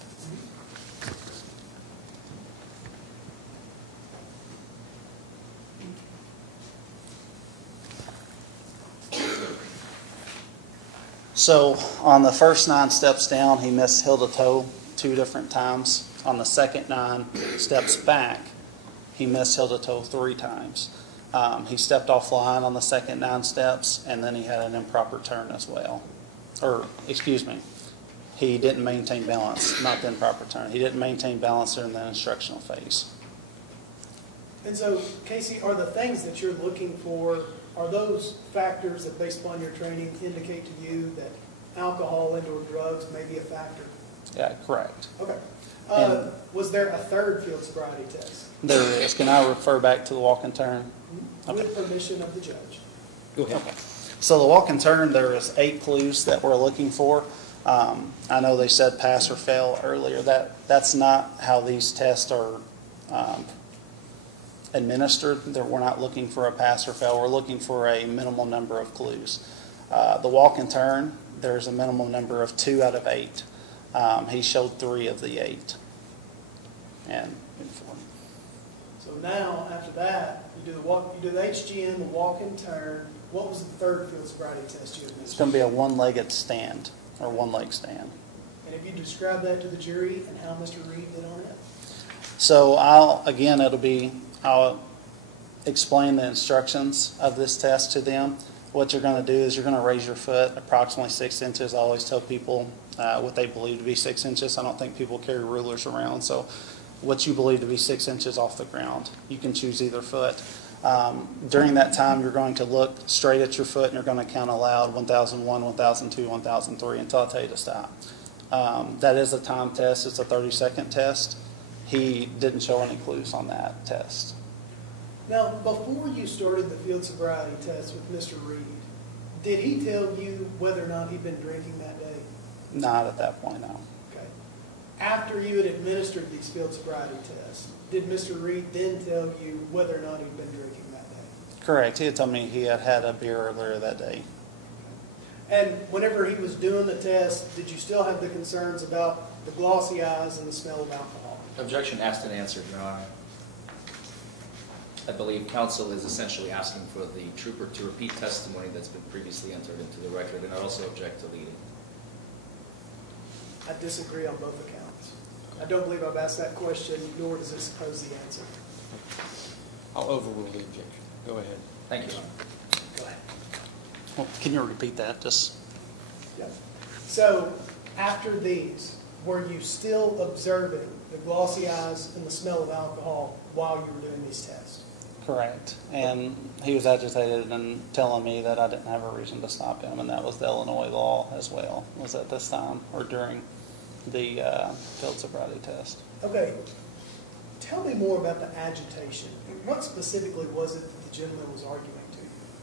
So on the first 9 steps down, he missed heel to toe 2 different times. On the second 9 steps back, he missed heel to toe 3 times. He stepped off line on the second 9 steps, and then he had an improper turn as well. Or, excuse me, he didn't maintain balance, not the improper turn. He didn't maintain balance during the instructional phase. And so, Casey, are the things that you're looking for, are those factors that, based upon your training, indicate to you that alcohol and or drugs may be a factor? Yeah, correct. Okay. And was there a third field sobriety test? there is. Can I refer back to the walk and turn? With permission of the judge. Go ahead. Okay. So the walk and turn, there is 8 clues that we're looking for. I know they said pass or fail earlier. That's not how these tests are administered. We're not looking for a pass or fail. We're looking for a minimal number of clues. The walk and turn, there's a minimum number of 2 out of 8. He showed 3 of the 8. And So now, after that, you do the HGN, the walk and turn. What was the third field sobriety test you it's administered? going to be a one-legged stand or one-leg stand. And if you describe that to the jury and how Mr. Reed did on it? So I'll explain the instructions of this test to them. What you're going to do is you're going to raise your foot approximately 6 inches. I always tell people what they believe to be 6 inches. I don't think people carry rulers around. So what you believe to be 6 inches off the ground. You can choose either foot. During that time, you're going to look straight at your foot and you're going to count aloud 1001, 1002, 1003 until I tell you to stop. That is a time test. It's a 30-second test. He didn't show any clues on that test. Now, before you started the field sobriety test with Mr. Reed, did he tell you whether or not he'd been drinking that day? Not at that point, no. Okay. After you had administered these field sobriety tests, did Mr. Reed then tell you whether or not he'd been drinking that day? Correct. He had told me he had had a beer earlier that day. And whenever he was doing the test, did you still have the concerns about the glossy eyes and the smell of alcohol? Objection asked and answered, Your Honor. I believe counsel is essentially asking for the trooper to repeat testimony that's been previously entered into the record, and I also object to leading. I disagree on both accounts. I don't believe I've asked that question, nor does it suppose the answer. I'll overrule the objection. Go ahead. Thank you, Your Honor. Go ahead. Well, can you repeat that? Just Yep. So after these, were you still observing the glossy eyes and the smell of alcohol while you were doing these tests? correct. And he was agitated and telling me that I didn't have a reason to stop him, and that was the Illinois law as well, was at this time or during the field sobriety test. Okay. Tell me more about the agitation. What specifically was it that the gentleman was arguing to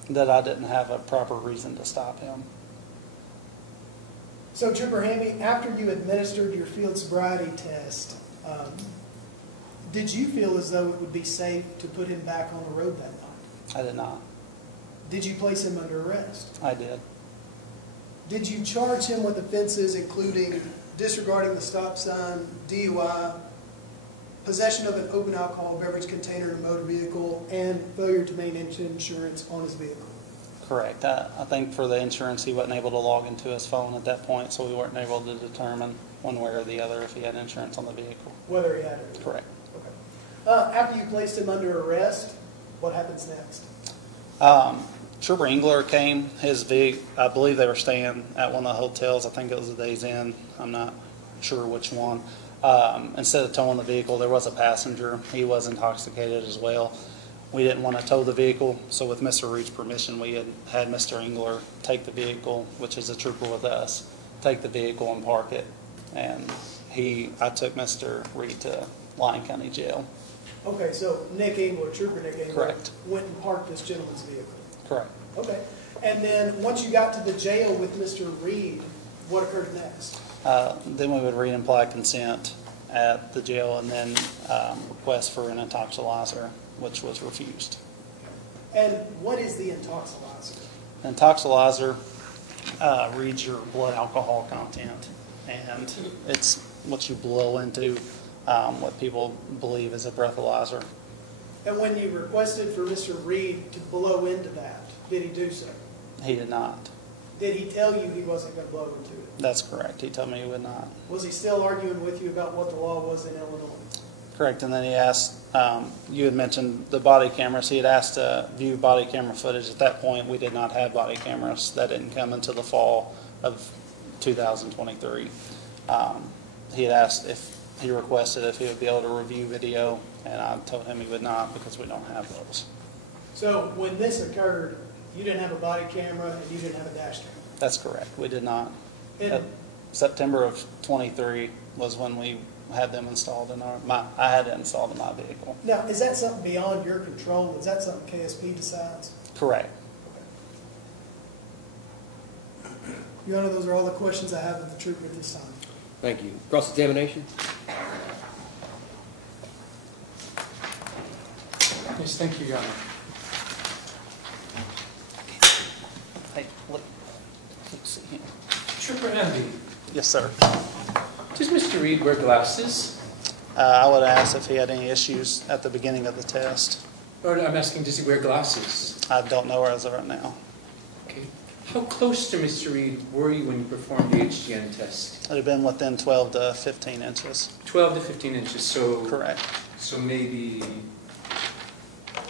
you? That I didn't have a proper reason to stop him. So, Trooper Hamby, after you administered your field sobriety test, did you feel as though it would be safe to put him back on the road that night? I did not. Did you place him under arrest? I did. Did you charge him with offenses including disregarding the stop sign, DUI, possession of an open alcohol beverage container in a motor vehicle, and failure to maintain insurance on his vehicle? Correct. I think for the insurance, he wasn't able to log into his phone at that point, so we weren't able to determine one way or the other if he had insurance on the vehicle. Whether he had it or not? Correct. Okay. After you placed him under arrest, what happens next? Trooper Engler came. I believe they were staying at one of the hotels. I think it was the Days Inn. I'm not sure which one. Instead of towing the vehicle, there was a passenger. He was intoxicated as well. We didn't want to tow the vehicle, so with Mr. Reed's permission, we had Mr. Engler take the vehicle, which is a trooper with us, take the vehicle and park it. And I took Mr. Reed to Lyon County Jail. Okay, so Nick Engler, Trooper Nick Engler, Correct. went and parked this gentleman's vehicle. Correct. Okay. And then once you got to the jail with Mr. Reed, what occurred next? Then we would read implied consent at the jail and then request for an intoxilizer, which was refused. And what is the intoxilizer? Intoxilizer reads your blood alcohol content, and it's what you blow into, what people believe is a breathalyzer. And when you requested for Mr. Reed to blow into that, did he do so? He did not. Did he tell you he wasn't going to blow into it? That's correct. He told me he would not. Was he still arguing with you about what the law was in Illinois? Correct. And then he asked, you had mentioned the body cameras. He had asked to view body camera footage. At that point, we did not have body cameras. That didn't come until the fall of 2023. He had asked he requested if he would be able to review video, and I told him he would not because we don't have those. So when this occurred, you didn't have a body camera and you didn't have a dash camera? That's correct. We did not. And September of 23 was when we had them installed in I had it installed in my vehicle. now, is that something beyond your control? Is that something KSP decides? Correct. Your Honor, those are all the questions I have of the trooper at this time. Thank you. Cross-examination? Yes, thank you, Your Honor. Hey, let's see here. Trooper Hamby, Yes, sir. does Mr. Reed wear glasses? I would ask if he had any issues at the beginning of the test. Or I'm asking, does he wear glasses? I don't know as of right now. Okay. How close to Mr. Reed were you when you performed the HGN test? It had been within 12 to 15 inches. 12 to 15 inches, so... Correct. So maybe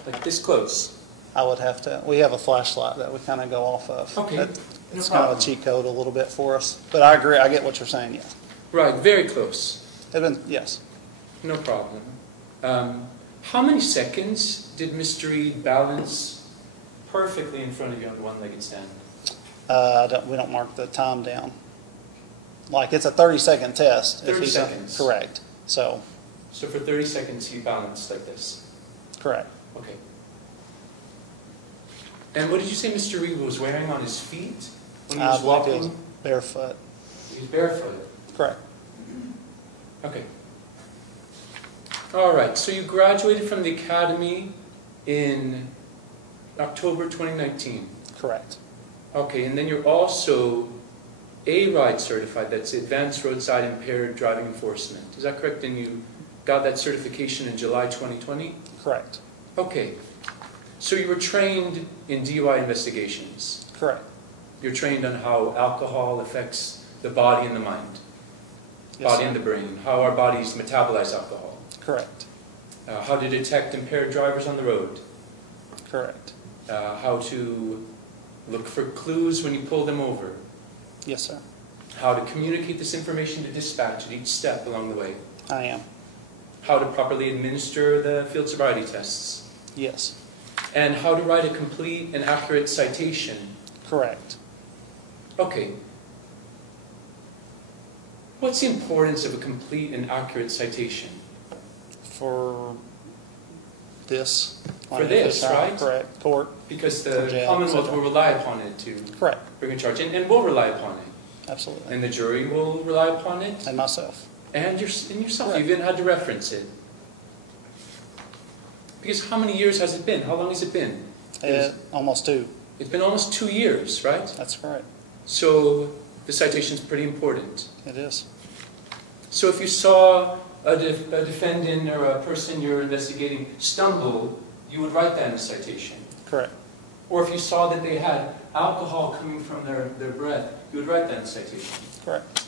like this close? I would have to, we have a flashlight that we kind of go off of. Okay, It's no kind of problem. a cheat code a little bit for us. But I agree, I get what you're saying, yes. Right, very close. Yes. No problem. How many seconds did Mr. Reed balance perfectly in front of you on the one-legged stand? We don't mark the time down. Like, it's a 30-second test. 30 seconds. Correct. So, So for 30 seconds he balanced like this? correct. Okay. And what did you say Mr. Reed was wearing on his feet when he I was believe he walking? was barefoot. He was barefoot. Correct. Okay. All right, so you graduated from the academy in October 2019. Correct. Okay, and then you're also A-RIDE certified, that's Advanced Roadside Impaired Driving Enforcement. Is that correct? And you got that certification in July 2020? Correct. Okay. So you were trained in DUI investigations. Correct. You're trained on how alcohol affects the body and the mind. Yes, Body sir. and the brain. How our bodies metabolize alcohol. Correct. How to detect impaired drivers on the road. Correct. How to look for clues when you pull them over, Yes, sir. how to communicate this information to dispatch at each step along the way, I am. how to properly administer the field sobriety tests, Yes. and how to write a complete and accurate citation. Correct. Okay. What's the importance of a complete and accurate citation? For this. For this, right? Correct. Court. Because For the jail, Commonwealth etc. will rely upon it to Correct. bring a charge, and we'll rely upon it. Absolutely. And the jury will rely upon it, And myself. and yourself. Correct. You've even had to reference it. Because how many years has it been? How long has it been? Almost 2. It's been almost 2 years, right? That's correct. So the citation's pretty important. It is. So if you saw a defendant or a person you're investigating stumble, you would write that in a citation. Correct. Or if you saw that they had alcohol coming from their breath, you would write that in a citation. Correct.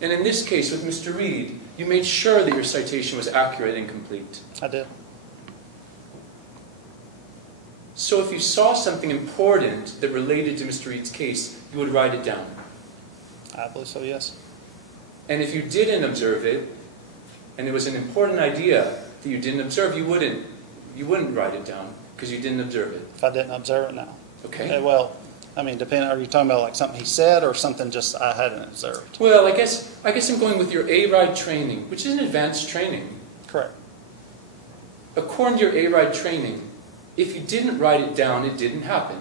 And in this case, with Mr. Reed, you made sure that your citation was accurate and complete. I did. So if you saw something important that related to Mr. Reed's case, you would write it down. I believe so, yes. And if you didn't observe it, and it was an important idea that you didn't observe, you wouldn't write it down because you didn't observe it. If I didn't observe it now. Okay? Well, I mean, depending, are you talking about like something he said or something just I hadn't observed? Well, I guess I'm going with your A-Ride training, which is an advanced training. Correct. According to your A-Ride training, if you didn't write it down, it didn't happen.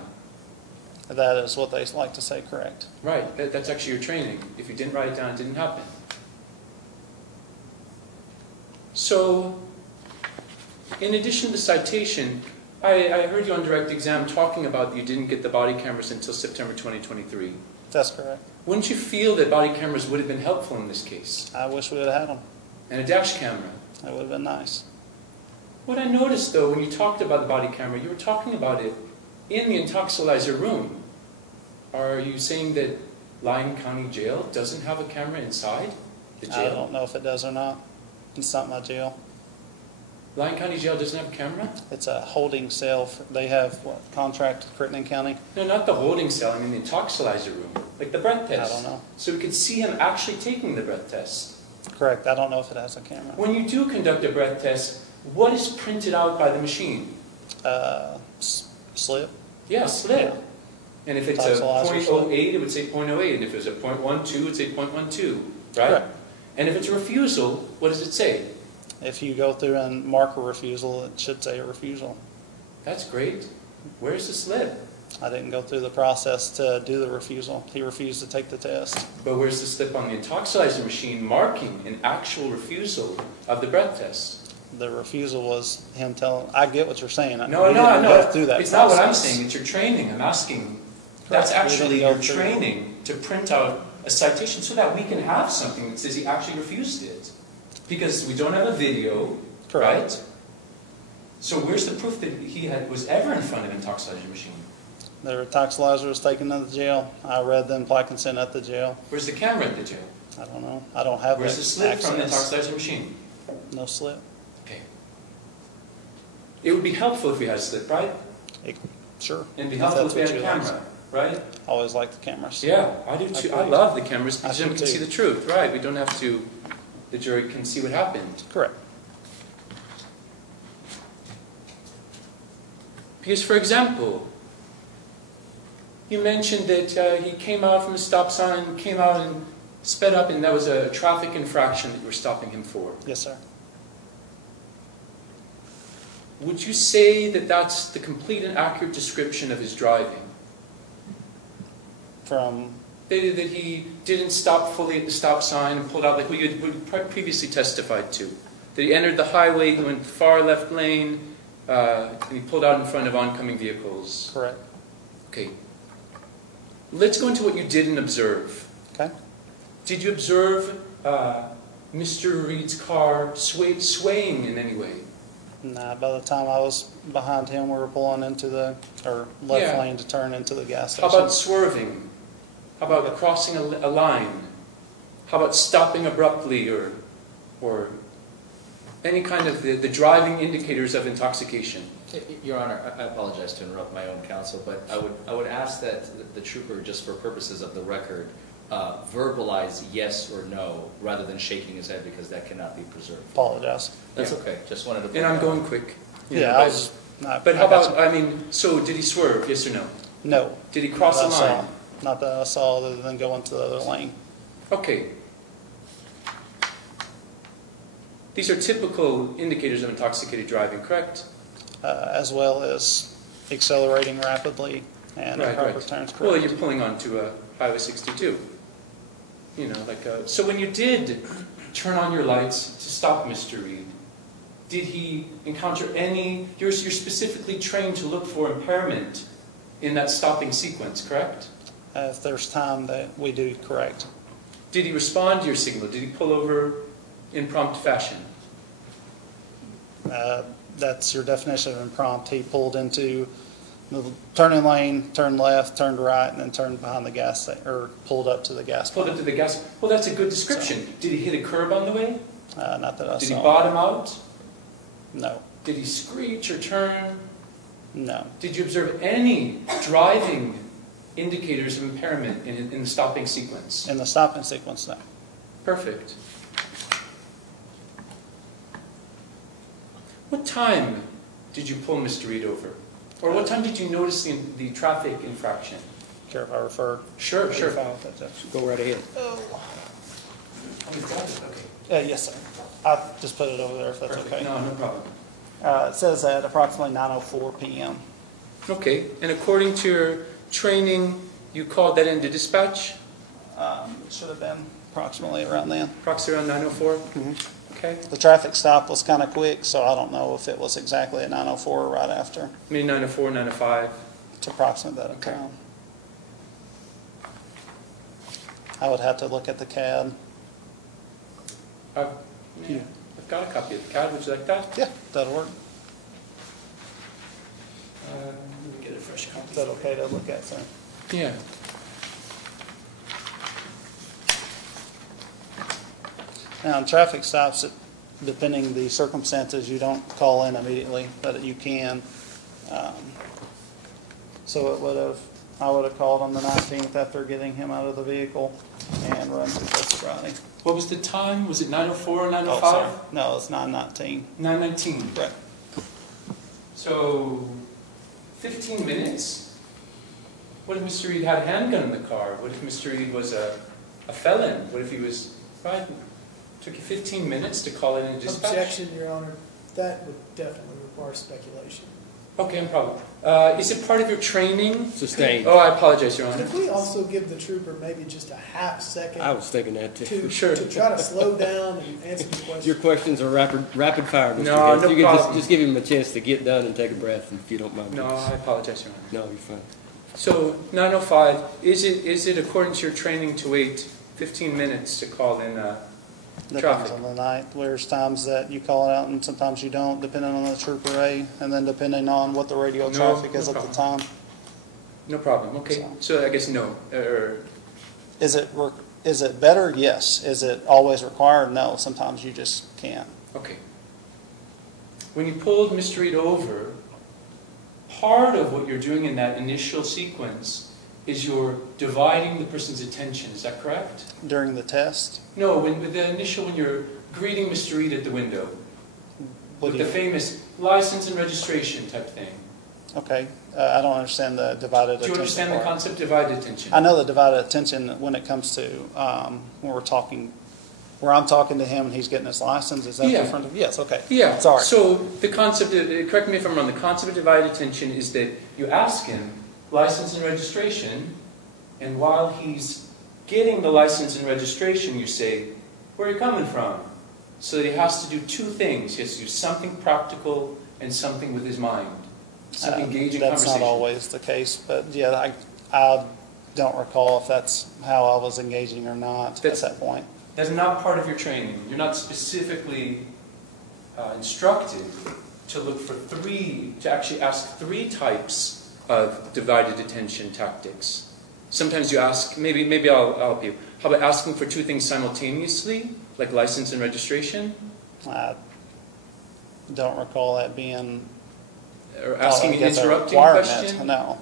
That is what they like to say, correct. Right, that's actually your training. If you didn't write it down, it didn't happen. So, in addition to the citation, I heard you on direct exam talking about that you didn't get the body cameras until September 2023. That's correct. Wouldn't you feel that body cameras would have been helpful in this case? I wish we would have had them. And a dash camera? That would have been nice. What I noticed, though, when you talked about the body camera, you were talking about it in the intoxilizer room. Are you saying that Lyon County Jail doesn't have a camera inside the I jail? don't know if it does or not. It's not my jail. Lyon County Jail doesn't have a camera? It's a holding cell. They have, what, contract with Crittenden County? No, not the holding cell. I mean the intoxilizer room, like the breath test. I don't know. So we could see him actually taking the breath test. Correct. I don't know if it has a camera. When you do conduct a breath test, what is printed out by the machine? Slip. Yeah, slip. Yeah. And if it's a Intoxilizer 0.08, it would say 0.08. And if it was a 0.12, it would say 0.12. Right? Correct. And if it's a refusal, what does it say? If you go through and mark a refusal, it should say a refusal. That's great. Where's the slip? I didn't go through the process to do the refusal. He refused to take the test. But where's the slip on the intoxilizer machine marking an actual refusal of the breath test? The refusal was him telling, I get what you're saying. No, We didn't go no. through that It's not what I'm process. saying. It's your training. I'm asking. Correct. That's We actually didn't go your through- training to print out a citation so that we can have something that says he actually refused it. Because we don't have a video, Correct. right? So where's the proof that he was ever in front of an intoxilizer machine? The toxilizer was taken to the jail. I read the implied consent at the jail. Where's the camera at the jail? I don't know. I don't have Where's that the slip from the access. intoxilizer machine? No slip. Okay. It would be helpful if we had a slip, right? Sure. It'd be If helpful that's if we had what a you like. camera, right? Always like the cameras. Yeah, I do too. I agree. love the cameras because I then we do can see too. the truth, right? We don't have to, the jury can see what happened. Correct. Because, for example, you mentioned that he came out from a stop sign, came out and sped up, and that was a traffic infraction that you were stopping him for. Yes, sir. Would you say that that's the complete and accurate description of his driving? From, That he didn't stop fully at the stop sign and pulled out like we had previously testified to. That he entered the highway, he went far left lane, and he pulled out in front of oncoming vehicles. correct. Okay. Let's go into what you didn't observe. Okay. Did you observe Mr. Reed's car swaying in any way? Nah, by the time I was behind him, we were pulling into the, or left Yeah. lane to turn into the gas How station. about swerving? How about crossing a line? How about stopping abruptly or any kind of the driving indicators of intoxication? Your Honor, I apologize to interrupt my own counsel, but I would ask that the trooper, just for purposes of the record, verbalize yes or no rather than shaking his head, because that cannot be preserved. Apologize. That's okay. Just wanted to. And I'm going quick. You know, Yeah, I was not. But how about, I mean, so did he swerve, yes or no? No. Did he cross the Not that I line? saw. Not that I saw, other than go into the other lane. Okay. These are typical indicators of intoxicated driving, correct? As well as accelerating rapidly and improper turns. Correct. Well, you're pulling onto a Highway 62. You know, like so when you did turn on your lights to stop Mr. Reed, did he encounter any, you're specifically trained to look for impairment in that stopping sequence, correct? If there's time that we do, correct. Did he respond to your signal? Did he pull over in prompt fashion? That's your definition of impromptu. He pulled into the turning lane, turned left, turned right, and then turned behind the gas, or pulled up to the gas Pulled pump. up to the gas. Well, that's a good description. Did he hit a curb on the way? Not that I Did saw. he bottom out? No. Did he screech or turn? No. Did you observe any driving indicators of impairment in the stopping sequence? In the stopping sequence, no. Perfect. What time did you pull Mr. Reed over? Or what time did you notice the traffic infraction? Care if I refer? Sure, sure. Fine with that, Judge. Go right ahead. Oh, you've got it, okay. Yes, sir. I'll just put it over there if that's Perfect. okay. No, no problem. It says at approximately 9:04 p.m. Okay, and according to your training, you called that into dispatch? It should have been approximately around then. Approximately around 9:04? Mhm. Okay. The traffic stop was kind of quick, so I don't know if it was exactly at 9:04 or right after. Maybe 9:04, 9:05. It's approximately that Okay. time. I would have to look at the CAD. I've got a copy of the CAD. Would you like that? Yeah, that'll work. Let me get a fresh copy. Is that okay to look at, sir? Yeah. Now, in traffic stops, depending the circumstances, you don't call in immediately, but you can. So I would have called on the 19th after getting him out of the vehicle and run through full sobriety. What was the time? Was it 9:04 or 9:05? Oh, sorry. No, it's 9:19. 9:19. Right. So, 15 minutes? What if Mr. Reed had a handgun in the car? What if Mr. Reed was a felon? What if he was, right? Took you 15 minutes to call in a dispatch? Objection, Your Honor. That would definitely require speculation. Okay, no problem. Is it part of your training? Sustained. Oh, I apologize, Your Honor. Could we also give the trooper maybe just a half second I was thinking that too. Sure. to try to slow down and answer the question? Your questions are rapid fire, Mr. No, Gates. no You could problem. just give him a chance to get done and take a breath, if you don't mind. No, I apologize, Your Honor. No, you're fine. So, 9:05, is it according to your training to wait 15 minutes to call in Depends traffic? on the night. There's times that you call it out and sometimes you don't, depending on the trooper A, and then depending on what the radio No, traffic is no at the problem. time. No problem, okay. So I guess no. Is it better? Yes. Is it always required? No. Sometimes you just can't. Okay. When you pulled Mr. Reed over, part of what you're doing in that initial sequence is you're dividing the person's attention. Is that correct? During the test? No, when you're greeting Mr. Reed at the window, with the famous license and registration type thing. Okay. I don't understand the divided attention. Do you understand the part. concept of divided attention? I know the divided attention when it comes to when where I'm talking to him and he's getting his license. Is that Yeah. different? Yes. Okay. Yeah. Sorry. So the concept, correct me if I'm wrong, the concept of divided attention is that you ask him license and registration, and while he's getting the license and registration, you say, where are you coming from? So that he has to do two things. He has to do something practical and something with his mind. Something engaging That's conversation. not always the case, but yeah, I don't recall if that's how I was engaging or not at that point. That's not part of your training. You're not specifically instructed to look for to actually ask three types of divided attention tactics. Sometimes you ask, maybe I'll help you. How about asking for two things simultaneously, like license and registration? I don't recall that being or asking I an guess a interrupting requirement, question? No.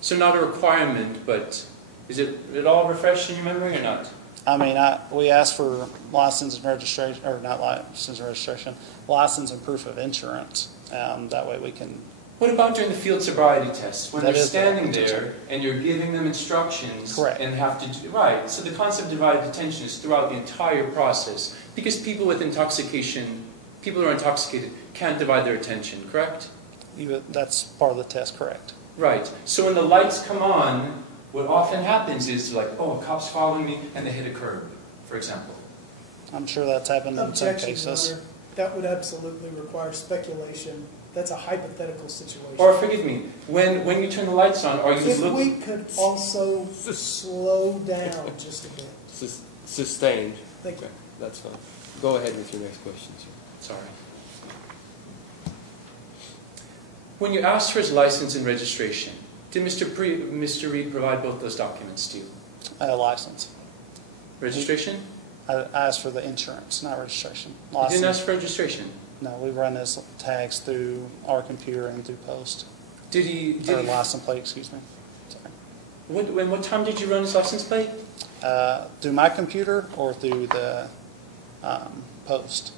So not a requirement, but is it at all refreshed in your memory or not? I mean, we asked for license and registration, or not license and registration, license and proof of insurance. That way we can. What about during the field sobriety test, when That they're is standing the there and you're giving them instructions Correct. and have to do, right? So the concept of divided attention is throughout the entire process because people with intoxication, people who are intoxicated, can't divide their attention. Correct? That's part of the test, correct? Right. So when the lights come on, what often happens is like, oh, a cop's following me, and they hit a curb, for example. I'm sure that's happened in some Objection, cases. Your Honor. That would absolutely require speculation. That's a hypothetical situation. Or forgive me, when you turn the lights on, are you If looking? we could also slow down just a bit. Sustained. Thank you. Okay, that's fine. Go ahead with your next question, sir. Sorry. When you asked for his license and registration, did Mr. Reed provide both those documents to you? License. Registration? I asked for the insurance, not registration. You License. didn't ask for registration. No, we run his tags through our computer and through post. Did he? Or license plate, excuse me. Sorry. What time did you run his license plate? Through my computer or through the post?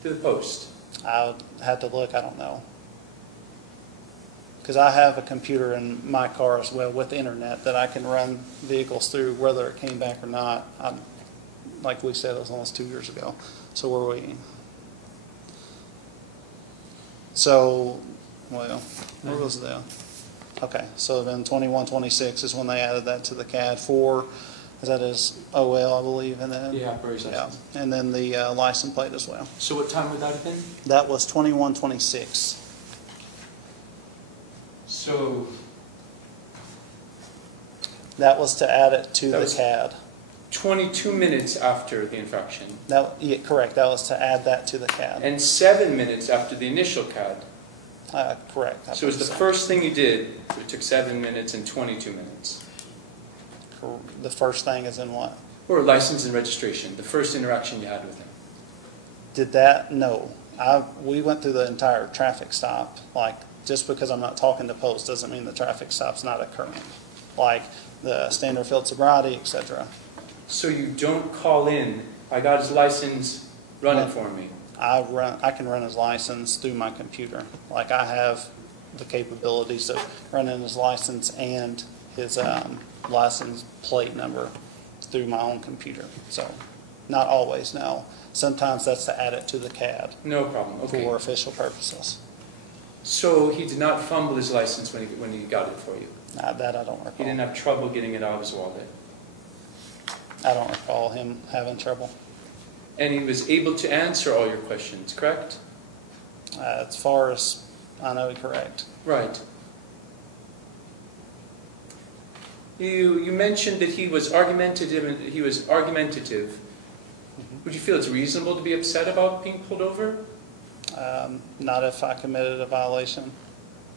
Through the post. I would have to look, I don't know. Because I have a computer in my car as well with the internet that I can run vehicles through whether it came back or not. Like we said, it was almost 2 years ago. So we're waiting. So, well, where was that? Okay, so then 2126 is when they added that to the CAD. 4, that is OL, I believe, and then Yeah, for his license. yeah, and then the license plate as well. So what time would that have been? That was 2126. So That was to add it to That the was- CAD. 22 minutes after the infraction. Yeah, correct. That was to add that to the CAD. And 7 minutes after the initial CAD. Correct. I So it was the believe so. first thing you did. So it took 7 minutes and 22 minutes. The first thing is in what? Or license and registration, the first interaction you had with him. Did that? No. We went through the entire traffic stop. Like, just because I'm not talking to post doesn't mean the traffic stop's not occurring. Like the standard field sobriety, etc. So you don't call in, I got his license, run it for me. I can run his license through my computer. Like, I have the capabilities of running his license and his license plate number through my own computer. So, not always, no. Sometimes that's to add it to the CAD No problem, okay. for official purposes. So he did not fumble his license when he got it for you? That I don't He recall. didn't have trouble getting it out of his wallet? I don't recall him having trouble. And he was able to answer all your questions, correct? As far as I know, correct. Right. You mentioned that he was argumentative. Would you feel it's reasonable to be upset about being pulled over? Not if I committed a violation.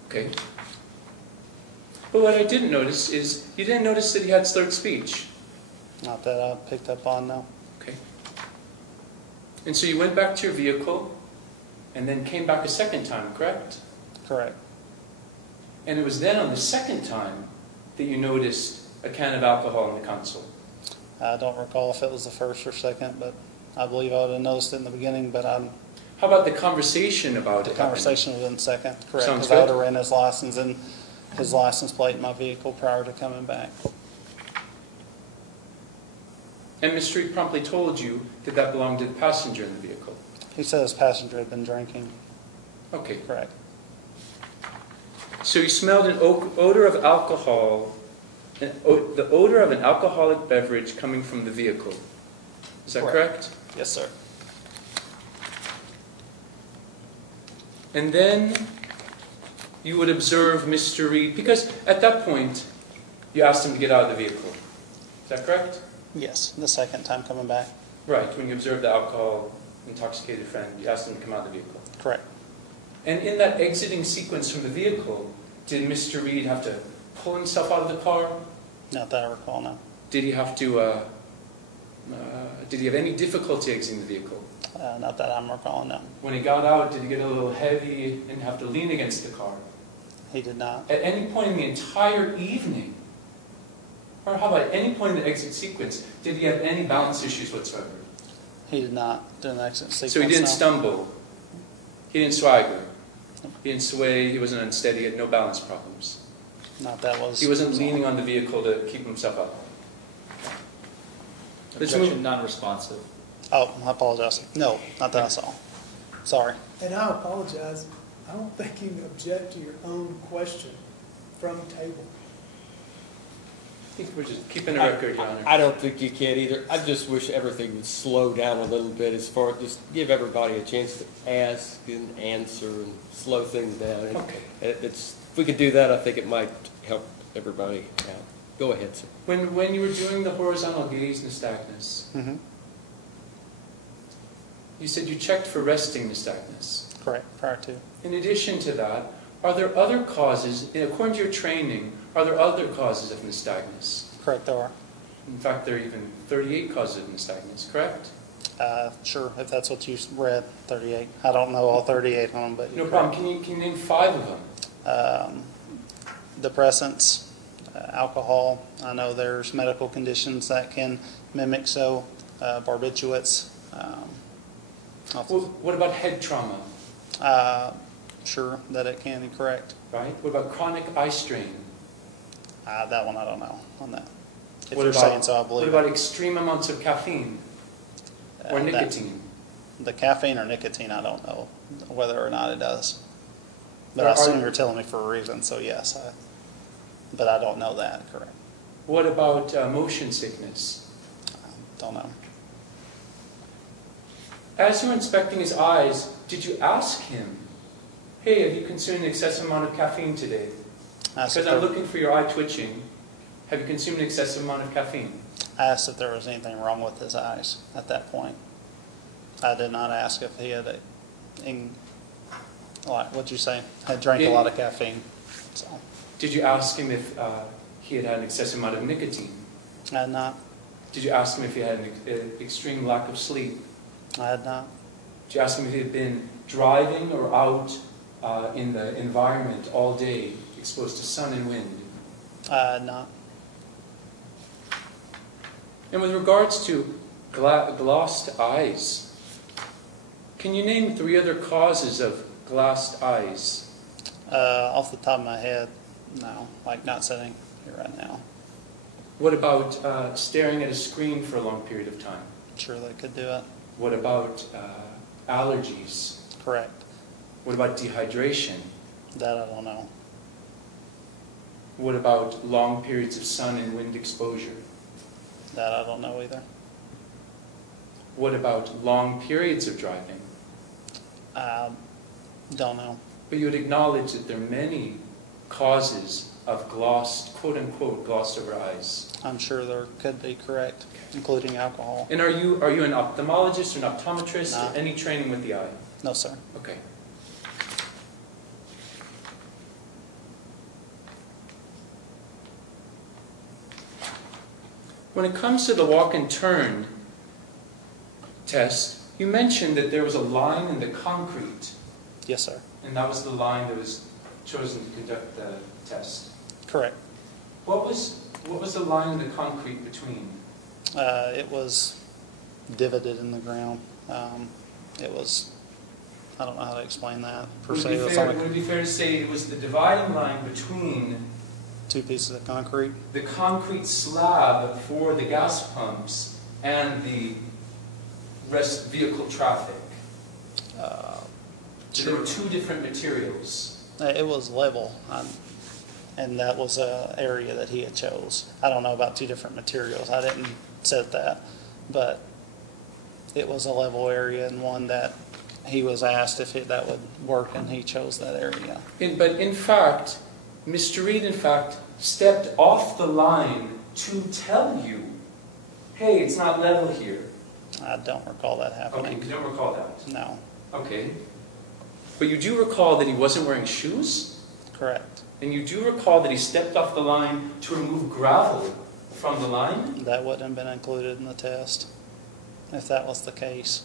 Okay. But what I didn't notice is you didn't notice that he had slurred speech. Not that I picked up on, no. Okay. And so you went back to your vehicle and then came back a second time, correct? Correct. And it was then on the second time that you noticed a can of alcohol in the console. I don't recall if it was the first or second, but I believe I would have noticed it in the beginning, but How about the conversation about the it? conversation was in second, correct? Sounds Because I would good. have ran his license and his license plate in my vehicle prior to coming back. And Mr. Reed promptly told you that that belonged to the passenger in the vehicle. He said his passenger had been drinking, Okay. correct? So you smelled an odor of alcohol, the odor of an alcoholic beverage coming from the vehicle. Is that correct? Yes, sir. And then you would observe Mr. Reed, because at that point you asked him to get out of the vehicle. Is that correct? Yes, the second time coming back, Right, when you observed the alcohol intoxicated friend, you asked him to come out of the vehicle. correct. And in that exiting sequence from the vehicle, did Mr. Reed have to pull himself out of the car? Not that I recall, no. Did he have to Did he have any difficulty exiting the vehicle? Not that I'm recalling, no. When he got out, did he get a little heavy and have to lean against the car? He did not. At any point in the entire evening, or how about any point in the exit sequence, did he have any balance issues whatsoever? He did not during the exit sequence. So he didn't no. stumble, he didn't swagger, he didn't sway, he wasn't unsteady, he had no balance problems. Not that was. He wasn't leaning on the vehicle to keep himself up. Objection non-responsive. Oh, I apologize. No, not that I saw. Sorry. And I apologize, I don't think you can object to your own question from table. I think we're just keeping a record, Your Honor. I don't think you can either. I just wish everything would slow down a little bit as far as just give everybody a chance to ask and answer and slow things down. And Okay. if we could do that, I think it might help everybody out. Go ahead, sir. When you were doing the horizontal gaze nystagmus, Mm-hmm. you said you checked for resting nystagmus. Correct. Prior to. In addition to that, are there other causes, according to your training, are there other causes of nystagmus? Correct. There are. In fact, there are even 38 causes of nystagmus, correct? Sure, if that's what you read, 38. I don't know all 38 of them, but No problem. Can you name 5 of them? Depressants, alcohol. I know there's medical conditions that can mimic so, barbiturates. What about head trauma? Sure that it can be correct. Right? What about chronic eye strain? That one I don't know on that. If What you're about- saying so, I believe What about extreme amounts of caffeine or that- nicotine? the caffeine or nicotine, I don't know whether or not it does. But There I assume are- you're telling me for a reason, so yes. But I don't know that, correct. What about motion sickness? Don't know. As you were inspecting his eyes, did you ask him, hey, have you consumed an excessive amount of caffeine today? I asked Because if I'm there- looking for your eye twitching. Have you consumed an excessive amount of caffeine? I asked if there was anything wrong with his eyes at that point. I did not ask if he had what'd you say? Had drank a lot of caffeine. So Did you ask him if he had an excessive amount of nicotine? I had not. Did you ask him if he had an extreme lack of sleep? I had not. Did you ask him if he had been driving or out in the environment all day, exposed to sun and wind? I had not. And with regards to glossed eyes, can you name 3 other causes of glassed eyes? Off the top of my head, no. Like not sitting here right now. What about staring at a screen for a long period of time? Sure they could do it. What about allergies? Correct. What about dehydration? That I don't know. What about long periods of sun and wind exposure? That I don't know either. What about long periods of driving? Don't know. But you would acknowledge that there are many causes of glossed, quote-unquote, glossed over eyes. I'm sure there could be, correct, including alcohol. And are you an ophthalmologist or an optometrist No. or any training with the eye? No, sir. Okay. When it comes to the walk and turn test, you mentioned that there was a line in the concrete, Yes, sir. and that was the line that was chosen to conduct the test. Correct. What was the line in the concrete between? It was divoted in the ground. It was, I don't know how to explain that per se. It was Would like it be fair to say it was the dividing line between 2 pieces of concrete? the concrete slab for the gas pumps and the rest vehicle traffic? So there were 2 different materials. It was level, and that was an area that he had chose. I don't know about 2 different materials. I didn't set that, but it was a level area and one that he was asked if that would work, and he chose that area. But in fact, Mr. Reed, in fact, stepped off the line to tell you, hey, it's not level here. I don't recall that Okay, happening. you don't recall that. No, Okay. But you do recall that he wasn't wearing shoes? correct. And you do recall that he stepped off the line to remove gravel from the line? That wouldn't have been included in the test, if that was the case.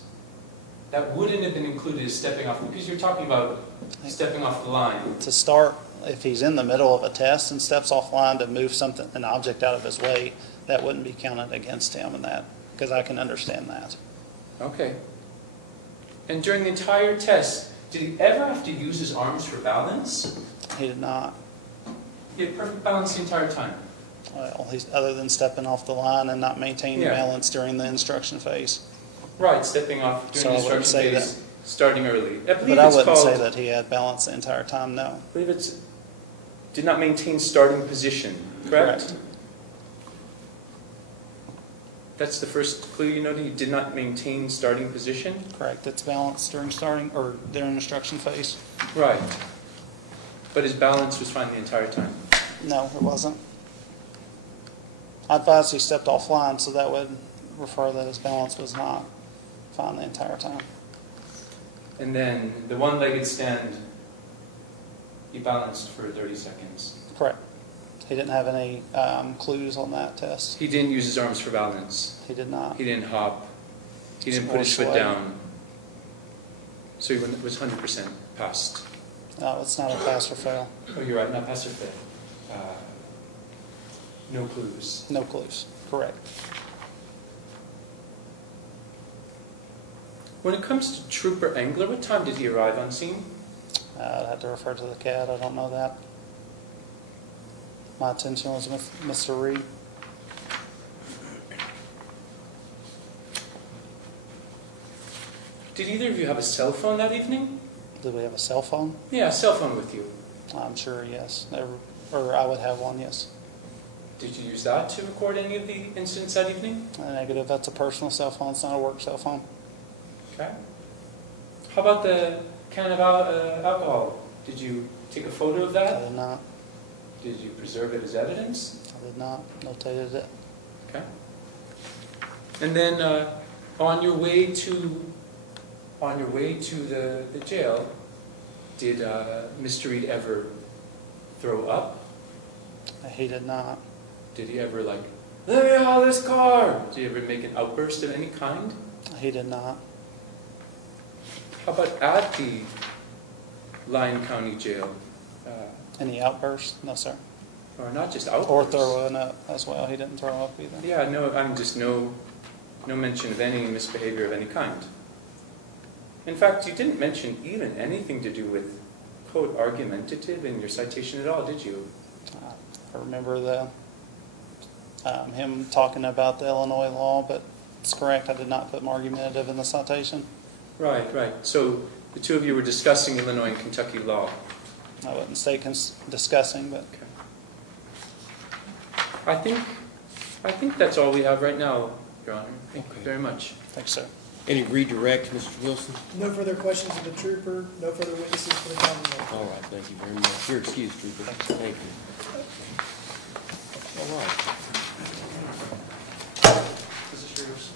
That wouldn't have been included as stepping off, because you're talking about stepping off the line. To start, if he's in the middle of a test and steps offline to move something, an object out of his way, that wouldn't be counted against him in that, because I can understand that. Okay. And during the entire test, did he ever have to use his arms for balance? He did not. He had perfect balance the entire time. Well, he's, other than stepping off the line and not maintaining Yeah. balance during the instruction phase. Right, stepping off during So the I wouldn't instruction say phase, starting early. I believe But I it's wouldn't called, say that he had balance the entire time, no. I believe it's, did not maintain starting position, correct? That's the first clue you noted? He did not maintain starting position? Correct, it's balance during starting, or during instruction phase. Right. But his balance was fine the entire time? No, it wasn't. I advised he stepped offline, so that would refer that his balance was not fine the entire time. And then the one-legged stand, he balanced for 30 seconds. Correct. He didn't have any clues on that test. He didn't use his arms for balance. He did not. He didn't hop. He didn't Or put his foot sway. down. So he was 100% passed. No, it's not a pass or fail. Oh, you're right, not pass or fail. No clues. No clues. Correct. When it comes to Trooper Engler, what time did he arrive on scene? I'd have to refer to the CAD. I don't know that. My attention was with Mr. Reed. Did either of you have a cell phone that evening? Did we have a cell phone? Yeah, a cell phone with you. I'm sure, yes. Or I would have one, yes. Did you use that to record any of the incidents that evening? Negative. That's a personal cell phone. It's not a work cell phone. Okay. How about the can of alcohol? Did you take a photo of I that? did not. Did you preserve it as evidence? I did not. Notated it. Okay. And then on your way to the jail, did Mr. Reed ever throw up? He did not. Did he ever let me out of this car? Did he ever make an outburst of any kind? He did not. How about at the Lyon County Jail? Any outbursts? No, sir. Or not just outbursts. Or throwing up as well. He didn't throw up either. Yeah, no, I'm just no mention of any misbehavior of any kind. In fact, you didn't mention even anything to do with quote argumentative in your citation at all, did you? I remember him talking about the Illinois law, but it's correct. I did not put argumentative in the citation. Right, right. So the two of you were discussing Illinois and Kentucky law. I wouldn't say discussing, but Okay. I think that's all we have right now, Your Honor. Thank you very much. thanks, sir. Any redirect, Mr. Wilson? No further questions of the trooper, no further witnesses for the Commonwealth. All right, thank you very much. You're excused, Trooper. Thank you. All right. This is yours.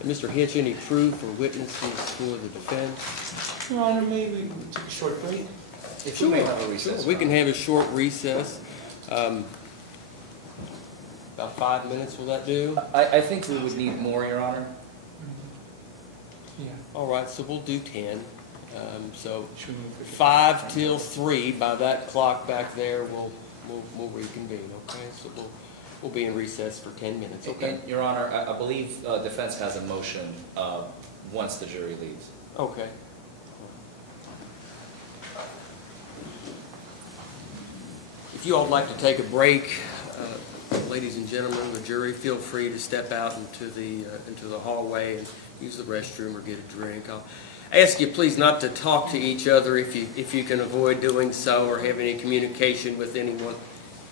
And Mr. Hitch, any proof or witnesses for the defense? Your Honor, may we take a short break? If we may have a recess. We can have a short recess. About 5 minutes, will that do? I think we would need more, Your Honor. Yeah. All right, so we'll do 10. So 5 till 3, by that clock back there, we'll reconvene, okay? So we'll be in recess for 10 minutes, okay? And, Your Honor, I believe defense has a motion once the jury leaves. Okay. If you all would like to take a break, ladies and gentlemen, the jury, feel free to step out into the hallway and use the restroom or get a drink. I'll ask you please not to talk to each other if you can avoid doing so, or have any communication with anyone.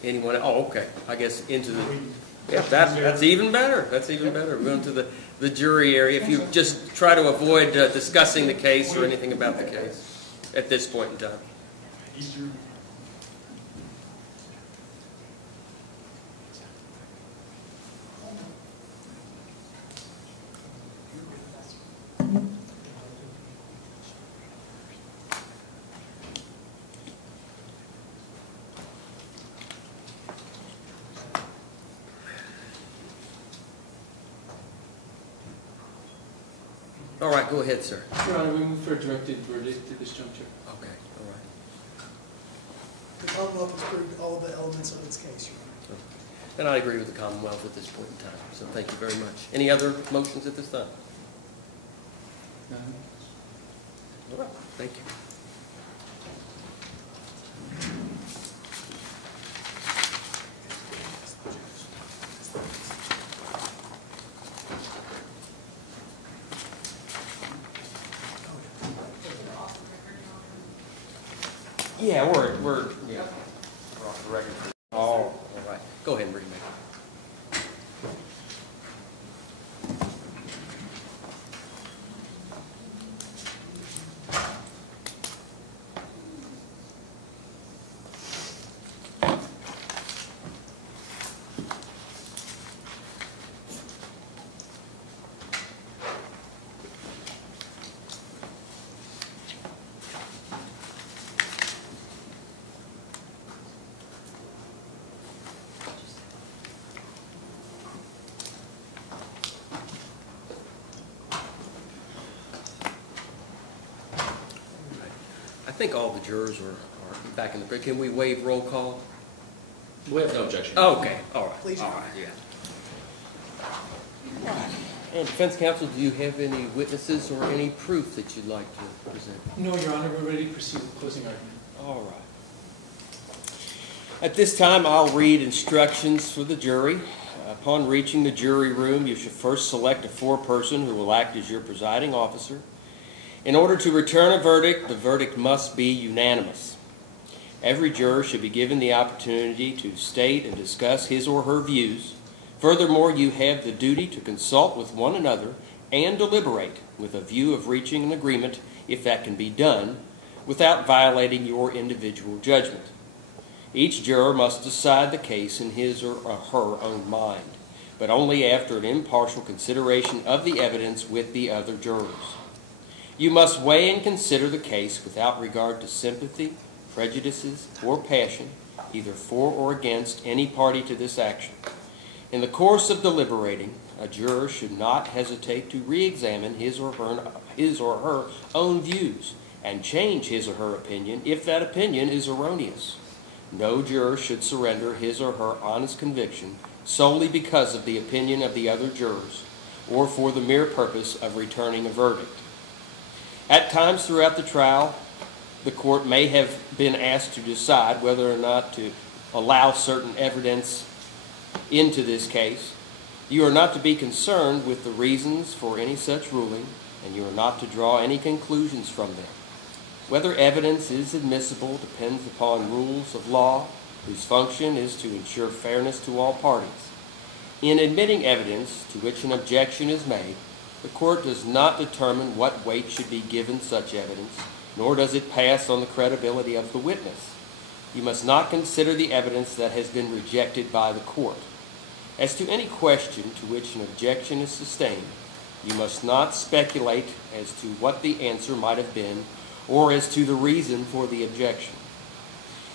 Oh, okay. I guess into the. Yeah, that's even better. That's even better. We're going to the jury area. If you just try to avoid discussing the case or anything about the case at this point in time. All right, go ahead, sir. Your Honor, we move for a directed verdict at this juncture. Okay, all right. The Commonwealth has proved all of the elements of its case, Your Honor. And I agree with the Commonwealth at this point in time, so thank you very much. Any other motions at this time? None. All right, thank you. Yeah, we're off the record. Oh, all right. Go ahead and read me. I think all the jurors are back in the, can we waive roll call? We have no objection. Okay, all right. Please. All right, yeah. And defense counsel, do you have any witnesses or any proof that you'd like to present? No, Your Honor, we're ready to proceed with closing argument. All right. At this time, I'll read instructions for the jury. Upon reaching the jury room, you should first select a foreperson who will act as your presiding officer. In order to return a verdict, the verdict must be unanimous. Every juror should be given the opportunity to state and discuss his or her views. Furthermore, you have the duty to consult with one another and deliberate with a view of reaching an agreement, if that can be done, without violating your individual judgment. Each juror must decide the case in his or her own mind, but only after an impartial consideration of the evidence with the other jurors. You must weigh and consider the case without regard to sympathy, prejudices, or passion, either for or against any party to this action. In the course of deliberating, a juror should not hesitate to re-examine his or her own views and change his or her opinion if that opinion is erroneous. No juror should surrender his or her honest conviction solely because of the opinion of the other jurors or for the mere purpose of returning a verdict. At times throughout the trial, the court may have been asked to decide whether or not to allow certain evidence into this case. You are not to be concerned with the reasons for any such ruling, and you are not to draw any conclusions from them. Whether evidence is admissible depends upon rules of law, whose function is to ensure fairness to all parties. In admitting evidence to which an objection is made, the court does not determine what weight should be given such evidence, nor does it pass on the credibility of the witness. You must not consider the evidence that has been rejected by the court. As to any question to which an objection is sustained, you must not speculate as to what the answer might have been or as to the reason for the objection.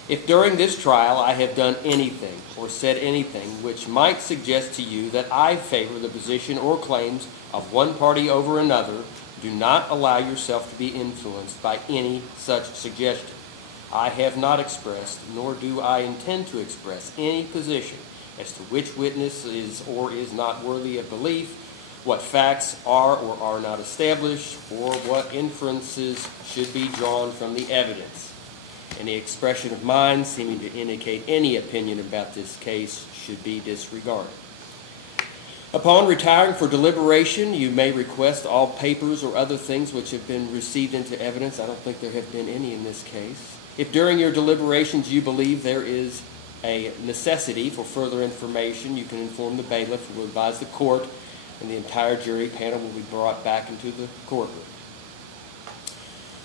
If during this trial I have done anything or said anything which might suggest to you that I favor the position or claims of one party over another, do not allow yourself to be influenced by any such suggestion. I have not expressed, nor do I intend to express, any position as to which witness is or is not worthy of belief, what facts are or are not established, or what inferences should be drawn from the evidence. Any expression of mine seeming to indicate any opinion about this case should be disregarded. Upon retiring for deliberation, you may request all papers or other things which have been received into evidence. I don't think there have been any in this case. If during your deliberations you believe there is a necessity for further information, you can inform the bailiff who will advise the court, and the entire jury panel will be brought back into the courtroom.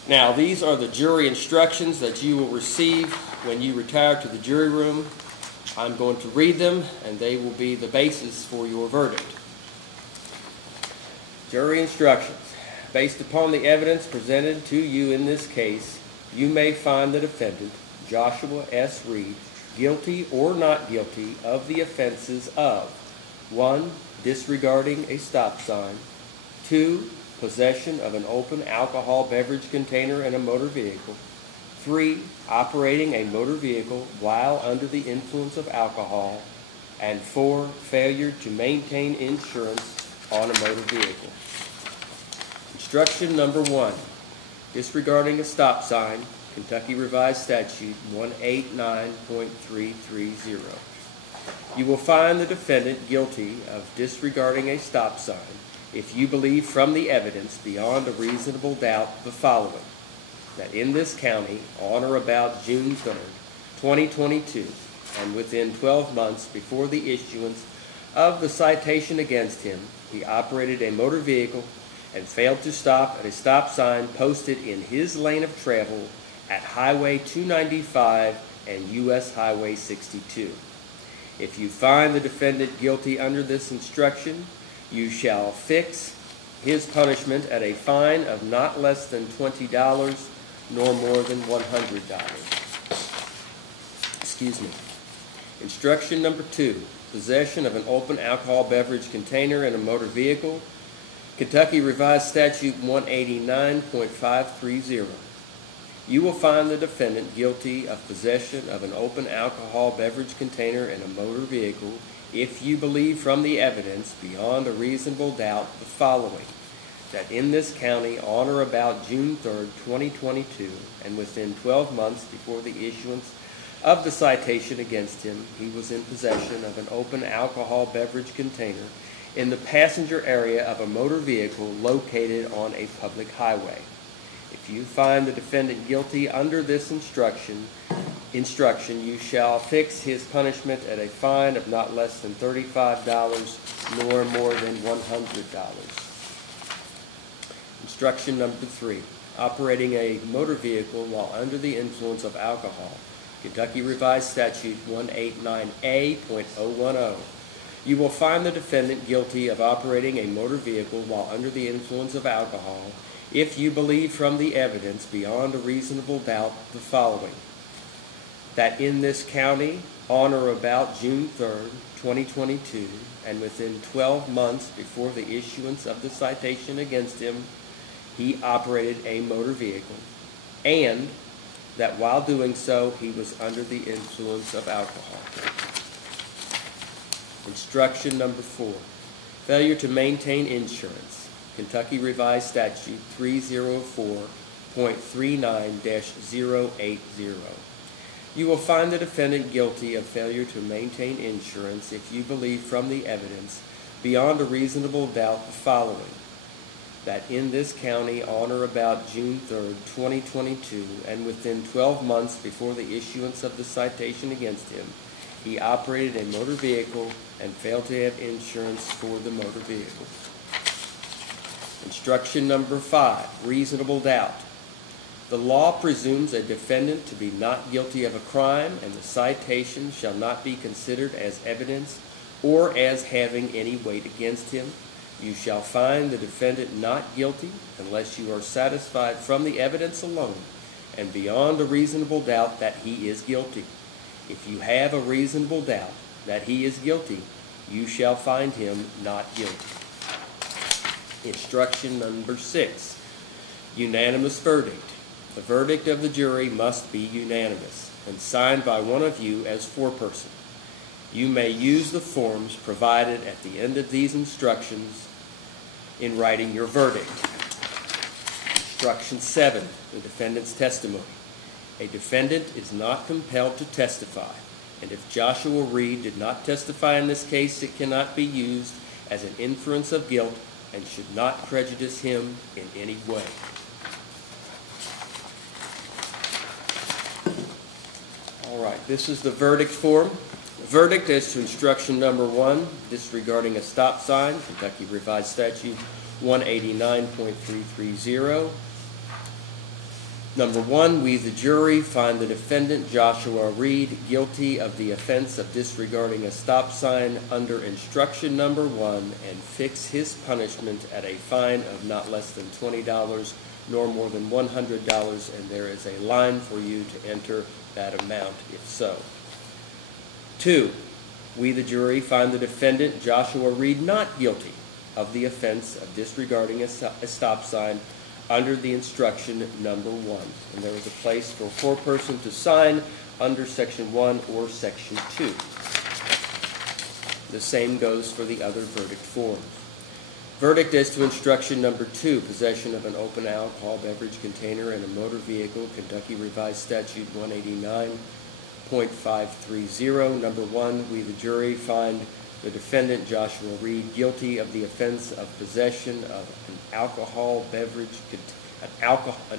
Now, these are the jury instructions that you will receive when you retire to the jury room. I'm going to read them, and they will be the basis for your verdict. Jury instructions. Based upon the evidence presented to you in this case, you may find the defendant, Joshua S. Reed, guilty or not guilty of the offenses of 1. Disregarding a stop sign. 2. possession of an open alcohol beverage container in a motor vehicle. 3, operating a motor vehicle while under the influence of alcohol. And 4, failure to maintain insurance on a motor vehicle. Instruction number 1, disregarding a stop sign, Kentucky Revised Statute 189.330. You will find the defendant guilty of disregarding a stop sign if you believe from the evidence beyond a reasonable doubt the following: that in this county, on or about June 3rd, 2022, and within 12 months before the issuance of the citation against him, he operated a motor vehicle and failed to stop at a stop sign posted in his lane of travel at Highway 295 and U.S. Highway 62. If you find the defendant guilty under this instruction, you shall fix his punishment at a fine of not less than $20 nor more than $100. Excuse me. Instruction number 2, possession of an open alcohol beverage container in a motor vehicle, Kentucky Revised Statute 189.530. You will find the defendant guilty of possession of an open alcohol beverage container in a motor vehicle if you believe from the evidence beyond a reasonable doubt the following: that in this county, on or about June 3rd, 2022, and within 12 months before the issuance of the citation against him, he was in possession of an open alcohol beverage container in the passenger area of a motor vehicle located on a public highway. If you find the defendant guilty under this instruction, you shall fix his punishment at a fine of not less than $35 nor more than $100. Instruction number 3, operating a motor vehicle while under the influence of alcohol, Kentucky Revised Statute 189A.010. You will find the defendant guilty of operating a motor vehicle while under the influence of alcohol if you believe from the evidence beyond a reasonable doubt the following: that in this county, on or about June 3rd, 2022, and within 12 months before the issuance of the citation against him, he operated a motor vehicle, and that while doing so, he was under the influence of alcohol. Instruction number 4, failure to maintain insurance, Kentucky Revised Statute 304.39-080. You will find the defendant guilty of failure to maintain insurance if you believe from the evidence beyond a reasonable doubt the following: that in this county, on or about June 3rd, 2022, and within 12 months before the issuance of the citation against him, he operated a motor vehicle and failed to have insurance for the motor vehicle. Instruction number 5, reasonable doubt. The law presumes a defendant to be not guilty of a crime, and the citation shall not be considered as evidence or as having any weight against him. You shall find the defendant not guilty unless you are satisfied from the evidence alone and beyond a reasonable doubt that he is guilty. If you have a reasonable doubt that he is guilty, you shall find him not guilty. Instruction number 6, unanimous verdict. The verdict of the jury must be unanimous and signed by one of you as foreperson. You may use the forms provided at the end of these instructions in writing your verdict. Instruction 7, the defendant's testimony. A defendant is not compelled to testify, and if Joshua Reed did not testify in this case, it cannot be used as an inference of guilt and should not prejudice him in any way. All right, this is the verdict form. The verdict as to instruction number 1, disregarding a stop sign, Kentucky Revised Statute 189.330. Number 1, we the jury find the defendant Joshua Reed guilty of the offense of disregarding a stop sign under instruction number 1 and fix his punishment at a fine of not less than $20 nor more than $100, and there is a line for you to enter that amount if so. 2, we the jury find the defendant Joshua Reed not guilty of the offense of disregarding a stop sign under the instruction number 1. And there is a place for a foreperson to sign under Section 1 or Section 2. The same goes for the other verdict forms. Verdict as to instruction number 2, possession of an open alcohol beverage container in a motor vehicle, Kentucky Revised Statute 189.530. Number 1, we the jury find the defendant Joshua Reed guilty of the offense of possession of an alcohol beverage, an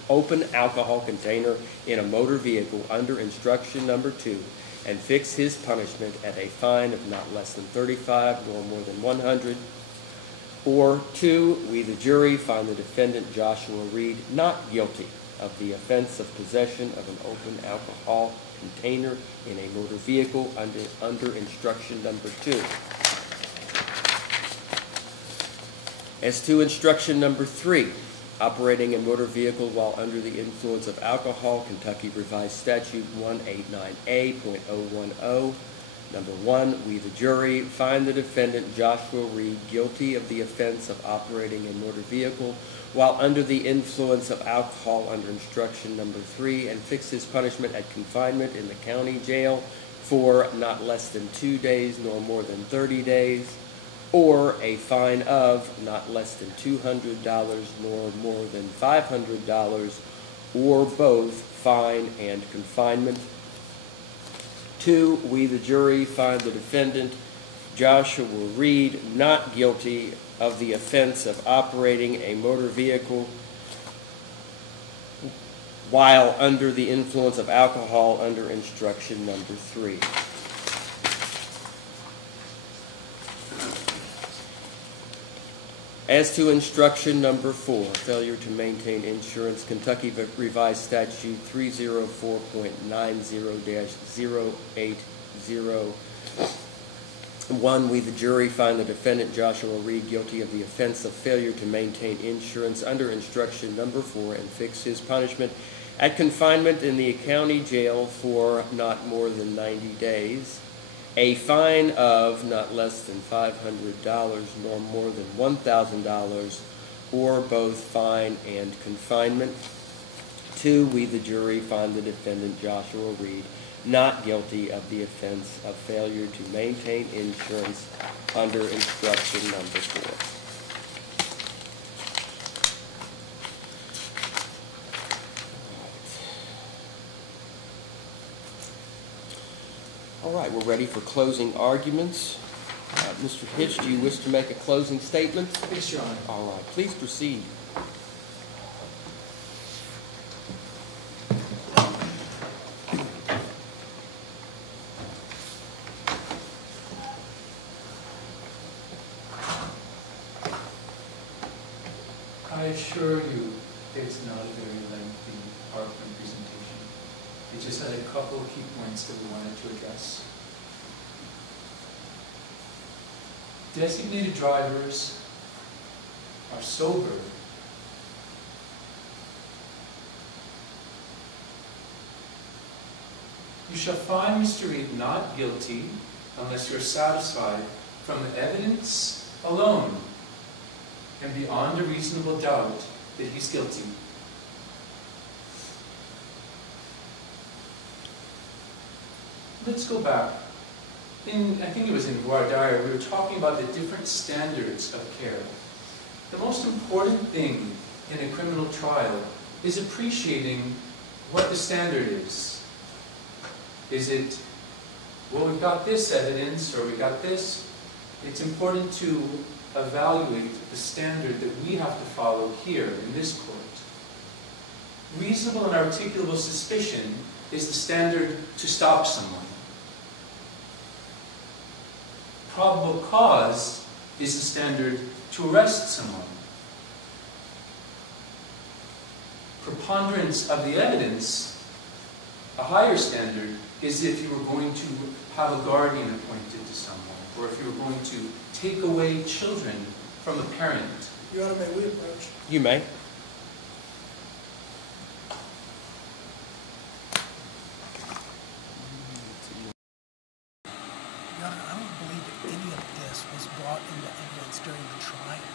open alcohol container in a motor vehicle under instruction number 2, and fix his punishment at a fine of not less than 35 nor more than 100. Or 2, we the jury find the defendant Joshua Reed not guilty of the offense of possession of an open alcohol container in a motor vehicle under instruction number 2. As to instruction number 3, operating a motor vehicle while under the influence of alcohol, Kentucky Revised Statute 189A.010. Number 1, we the jury find the defendant Joshua Reed guilty of the offense of operating a motor vehicle while under the influence of alcohol under instruction number 3, and fix his punishment at confinement in the county jail for not less than 2 days nor more than 30 days, or a fine of not less than $200 nor more than $500, or both fine and confinement. 2, we the jury find the defendant Joshua Reed not guilty of the offense of operating a motor vehicle while under the influence of alcohol under instruction number 3. As to instruction number 4, failure to maintain insurance, Kentucky Revised Statute 304.90-080. 1, we the jury find the defendant Joshua Reed guilty of the offense of failure to maintain insurance under instruction number 4, and fix his punishment at confinement in the county jail for not more than 90 days, a fine of not less than $500 nor more than $1,000, or both fine and confinement. 2, we the jury find the defendant Joshua Reed not guilty of the offense of failure to maintain insurance under instruction number 4. All right, we're ready for closing arguments. Mr. Hitch, do you wish to make a closing statement? Yes, Your Honor. All right, please proceed. I assure you it's not a very lengthy PowerPoint presentation. It just had a couple of key points that we wanted to address. Designated drivers are sober You shall find Mr. Reed not guilty unless you are satisfied from the evidence alone and beyond a reasonable doubt that he's guilty. Let's go back. I think it was in Voir, we were talking about the different standards of care. The most important thing in a criminal trial is appreciating what the standard is. Is it, well, we've got this evidence, or we got this? It's important to evaluate the standard that we have to follow here in this court. Reasonable and articulable suspicion is the standard to stop someone. Probable cause is the standard to arrest someone. Preponderance of the evidence, a higher standard, is if you were going to have a guardian appointed to someone, or if you were going to take away children from a parent. Your Honor, may we approach? You may. Your Honor, I don't believe that any of this was brought into evidence during the trial.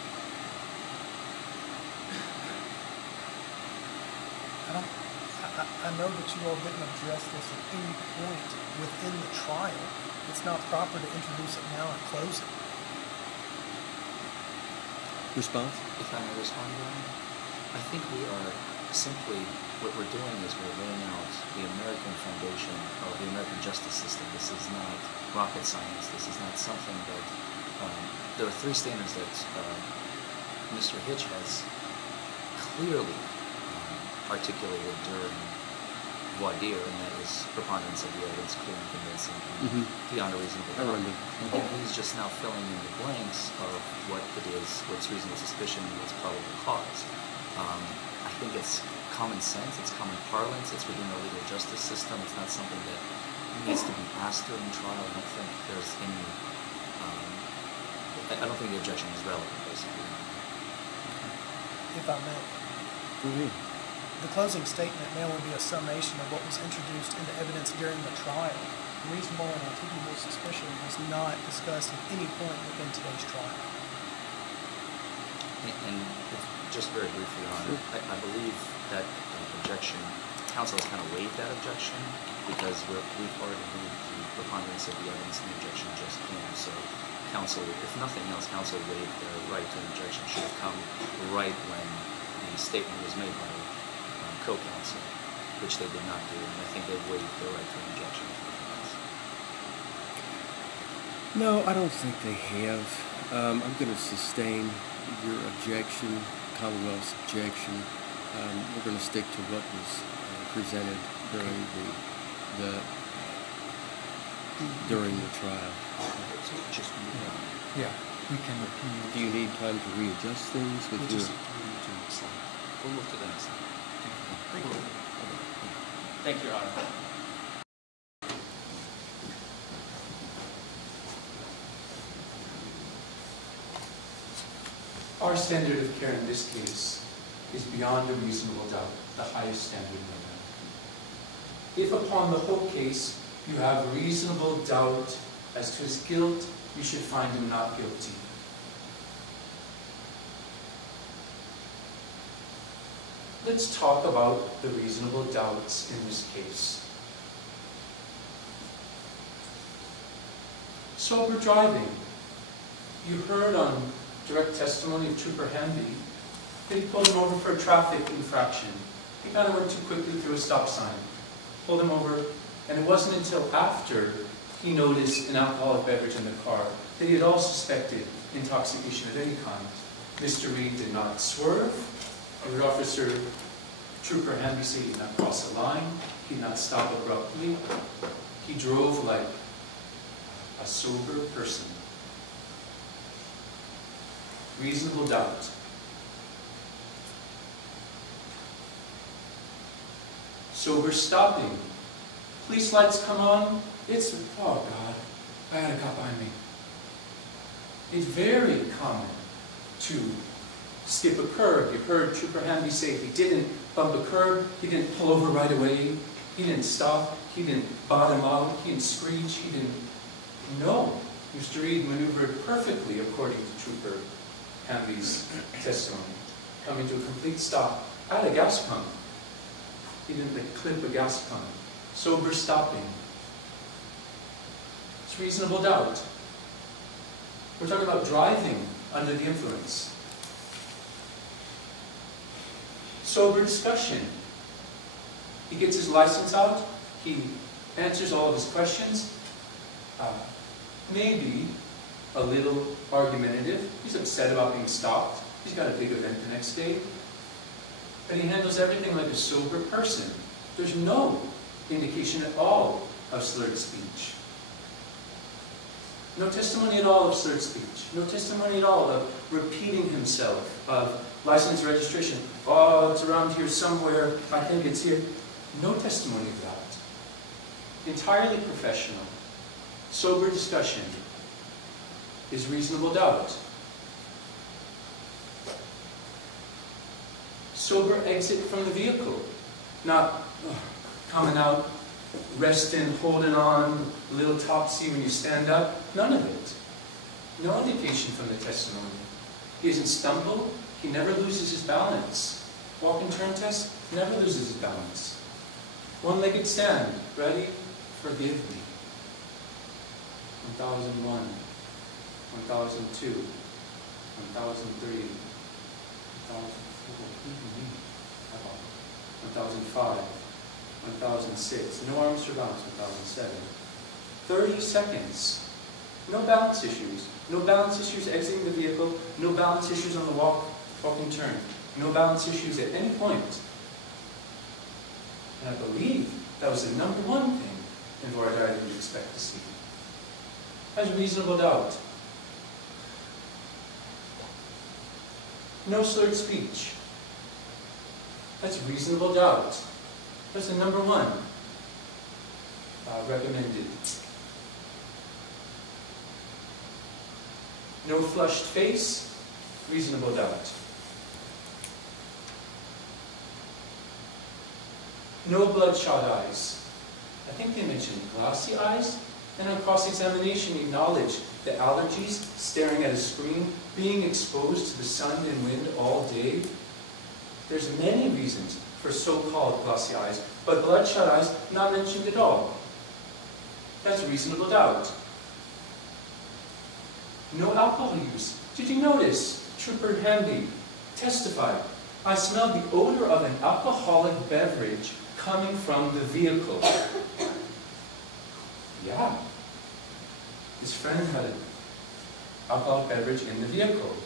I know that you all didn't address this at any point within the trial. It's not proper to introduce it now at closing. Response? If I may respond, Your Honor, I think we are simply, what we're doing is we're laying out the American foundation of the American justice system. This is not rocket science. This is not something that, there are three standards that Mr. Hitch has clearly articulated during voir dire, and that is preponderance of the evidence, clear and convincing, and beyond a reasonable doubt. And he's just now filling in the blanks of what it is, what's reasonable suspicion, and what's probable cause. I think it's common sense, it's common parlance, it's within the legal justice system. It's not something that needs to be asked during trial. I don't think there's any, I don't think the objection is relevant, basically. If I may. The closing statement may only be a summation of what was introduced into evidence during the trial. Reasonable and articulable suspicion was not discussed at any point within today's trial. And just very briefly, Your Honor, I believe that objection, counsel has kind of waived that objection because we've already moved the preponderance of the evidence, and the objection just came. So counsel, if nothing else, counsel waived their right to an objection. Should have come right when the statement was made by co-counsel, which they did not do, and I think they waived their right to an objection. No, I don't think they have. I'm going to sustain your objection, Commonwealth's objection. We're going to stick to what was presented during the trial. Just move on. Yeah, we can appeal. Do you need time to readjust things with your? We'll move to the next slide. Thank you, Your Honor. Our standard of care in this case is beyond a reasonable doubt, the highest standard known. If upon the whole case you have reasonable doubt as to his guilt, you should find him not guilty. Let's talk about the reasonable doubts in this case. Sober driving. You heard on direct testimony of Trooper Hamby that he pulled him over for a traffic infraction. He kind of went too quickly through a stop sign. Pulled him over, and it wasn't until after he noticed an alcoholic beverage in the car that he had all suspected intoxication of any kind. Mr. Reed did not swerve. The officer, Trooper Hamby, said he did not cross the line. He did not stop abruptly. He drove like a sober person. Reasonable doubt. Sober stopping. Police lights come on. It's, oh God, I had a cop behind me. It's very common to skip a curb. You heard Trooper Hamby say he didn't bump a curb, he didn't pull over right away, he didn't stop, he didn't bottom out, he didn't screech, he didn't. No. Mr. Reed maneuvered perfectly according to Trooper Hamby's testimony, coming to a complete stop at a gas pump. He didn't clip a gas pump. Sober stopping. It's reasonable doubt. We're talking about driving under the influence. Sober discussion. He gets his license out. He answers all of his questions. Maybe a little argumentative. He's upset about being stopped. He's got a big event the next day. But he handles everything like a sober person. There's no indication at all of slurred speech. No testimony at all of slurred speech. No testimony at all of repeating himself, of license registration. Oh, it's around here somewhere. I think it's here. No testimony of that. Entirely professional. Sober discussion is reasonable doubt. Sober exit from the vehicle. Not coming out, resting, holding on, a little topsy when you stand up. None of it. No indication from the testimony. He doesn't stumble. He never loses his balance. Walk and turn test, never loses his balance. One-legged stand, ready, forgive me. 1001, 1002, 1003, 1005, 1006, no arms for balance, 1007. 30 seconds. No balance issues. No balance issues exiting the vehicle. No balance issues on the walk and turn. No balance issues at any point. And I believe that was the number one thing in Voir that I didn't expect to see. Has reasonable doubt. No slurred speech. That's reasonable doubt. That's the number one recommended. No flushed face, reasonable doubt. No bloodshot eyes. I think they mentioned glassy eyes. And on cross-examination, acknowledge the allergies, staring at a screen, being exposed to the sun and wind all day. There's many reasons for so-called glassy eyes, but bloodshot eyes not mentioned at all. That's reasonable doubt. No alcohol use. Did you notice? Trooper Hamby testified, I smelled the odor of an alcoholic beverage coming from the vehicle. Yeah. His friend had an alcoholic beverage in the vehicle.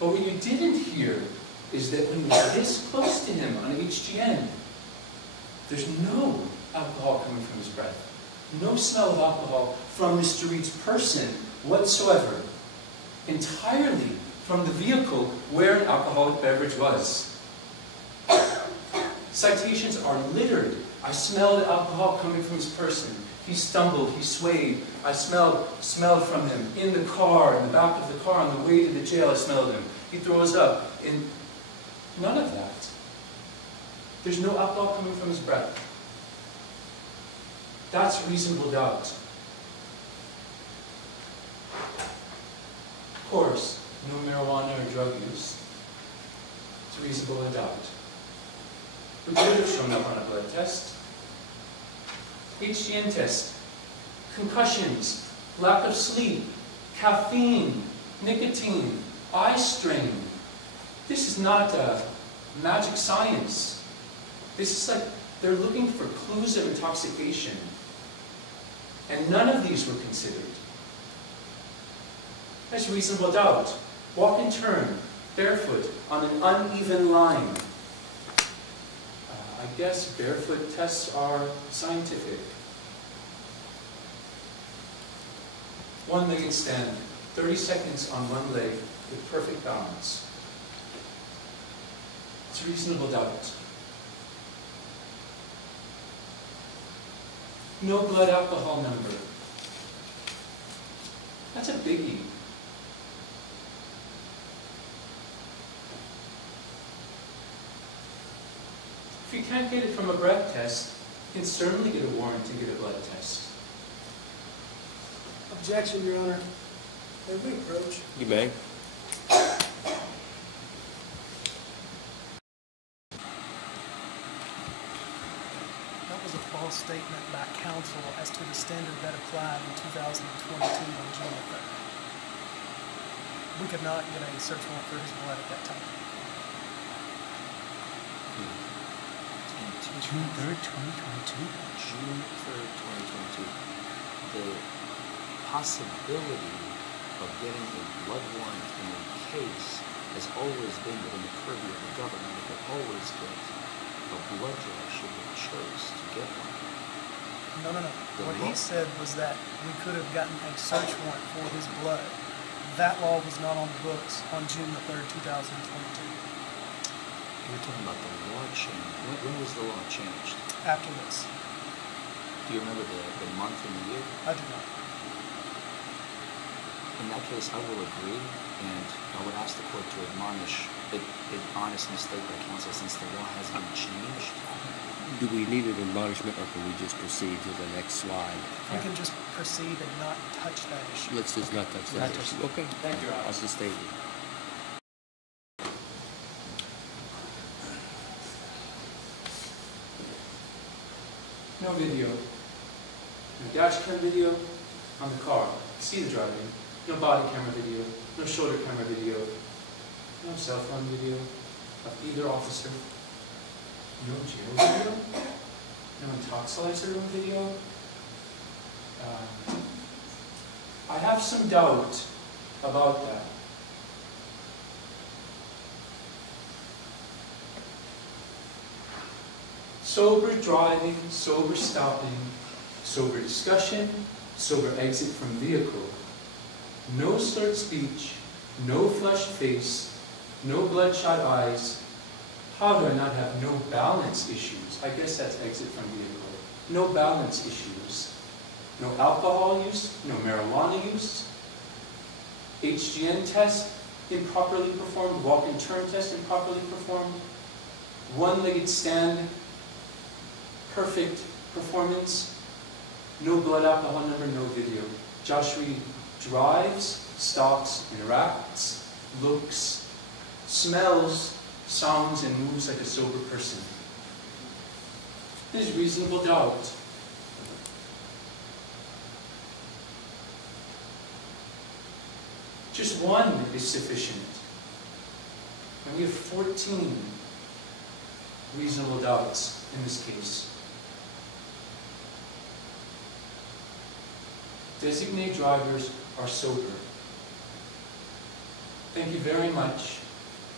But what you didn't hear is that when you're this close to him on HGN, there's no alcohol coming from his breath. No smell of alcohol from Mr. Reed's person whatsoever. Entirely from the vehicle where an alcoholic beverage was. Citations are littered. I smelled alcohol coming from his person. He stumbled, he swayed. I smelled from him in the car, in the back of the car, on the way to the jail, I smelled him. He throws up. None of that. There's no alcohol coming from his breath. That's reasonable doubt. Of course, no marijuana or drug use. It's reasonable doubt. We could have shown up on a blood test. HGN test, concussions, lack of sleep, caffeine, nicotine, eye strain. This is not magic science. This is like they're looking for clues of intoxication. And none of these were considered. That's reasonable doubt. Walk and turn, barefoot, on an uneven line. I guess barefoot tests are scientific. One-legged stand, 30 seconds on one leg with perfect balance. It's reasonable doubt. No blood alcohol number. That's a biggie. If you can't get it from a breath test, you can certainly get a warrant to get a blood test. Objection, Your Honor. May we approach? You may. That was a false statement by counsel as to the standard that applied in 2022 on June 3rd. We could not get a search warrant for his blood at that time. June 3rd, 2022? June 3rd, 2022. The possibility of getting a blood warrant in a case has always been within the purview of the government. They could always get a blood draw should they chose to get one. No. What he said was that we could have gotten a search warrant for his blood. That law was not on the books on June the 3rd, 2022. You're talking about the law change. When was the law changed? After this. Do you remember the month and the year? I do not. In that case, I will agree, and I would ask the court to admonish an honest mistake by counsel since the law has been changed. Do we need an admonishment, or can we just proceed to the next slide? We can just proceed and not touch that issue. Let's just not touch that issue. Okay. Thank you, Your Honor. I'll just stay here. No video. No dash cam video on the car. See the driving. No body camera video. No shoulder camera video. No cell phone video of either officer. No jail video. No intoxilizer room video. I have some doubt about that. Sober driving, sober stopping, sober discussion, sober exit from vehicle. No slurred speech, no flushed face, no bloodshot eyes. How do I not have no balance issues? I guess that's exit from vehicle. No balance issues. No alcohol use, no marijuana use. HGN test improperly performed, walk and turn test improperly performed. One-legged stand, perfect performance. No blood alcohol number, no video. Josh Reed drives, stops, interacts, looks, smells, sounds, and moves like a sober person. There's reasonable doubt. Just one is sufficient. And we have 14 reasonable doubts in this case. Designate drivers are sober. Thank you very much.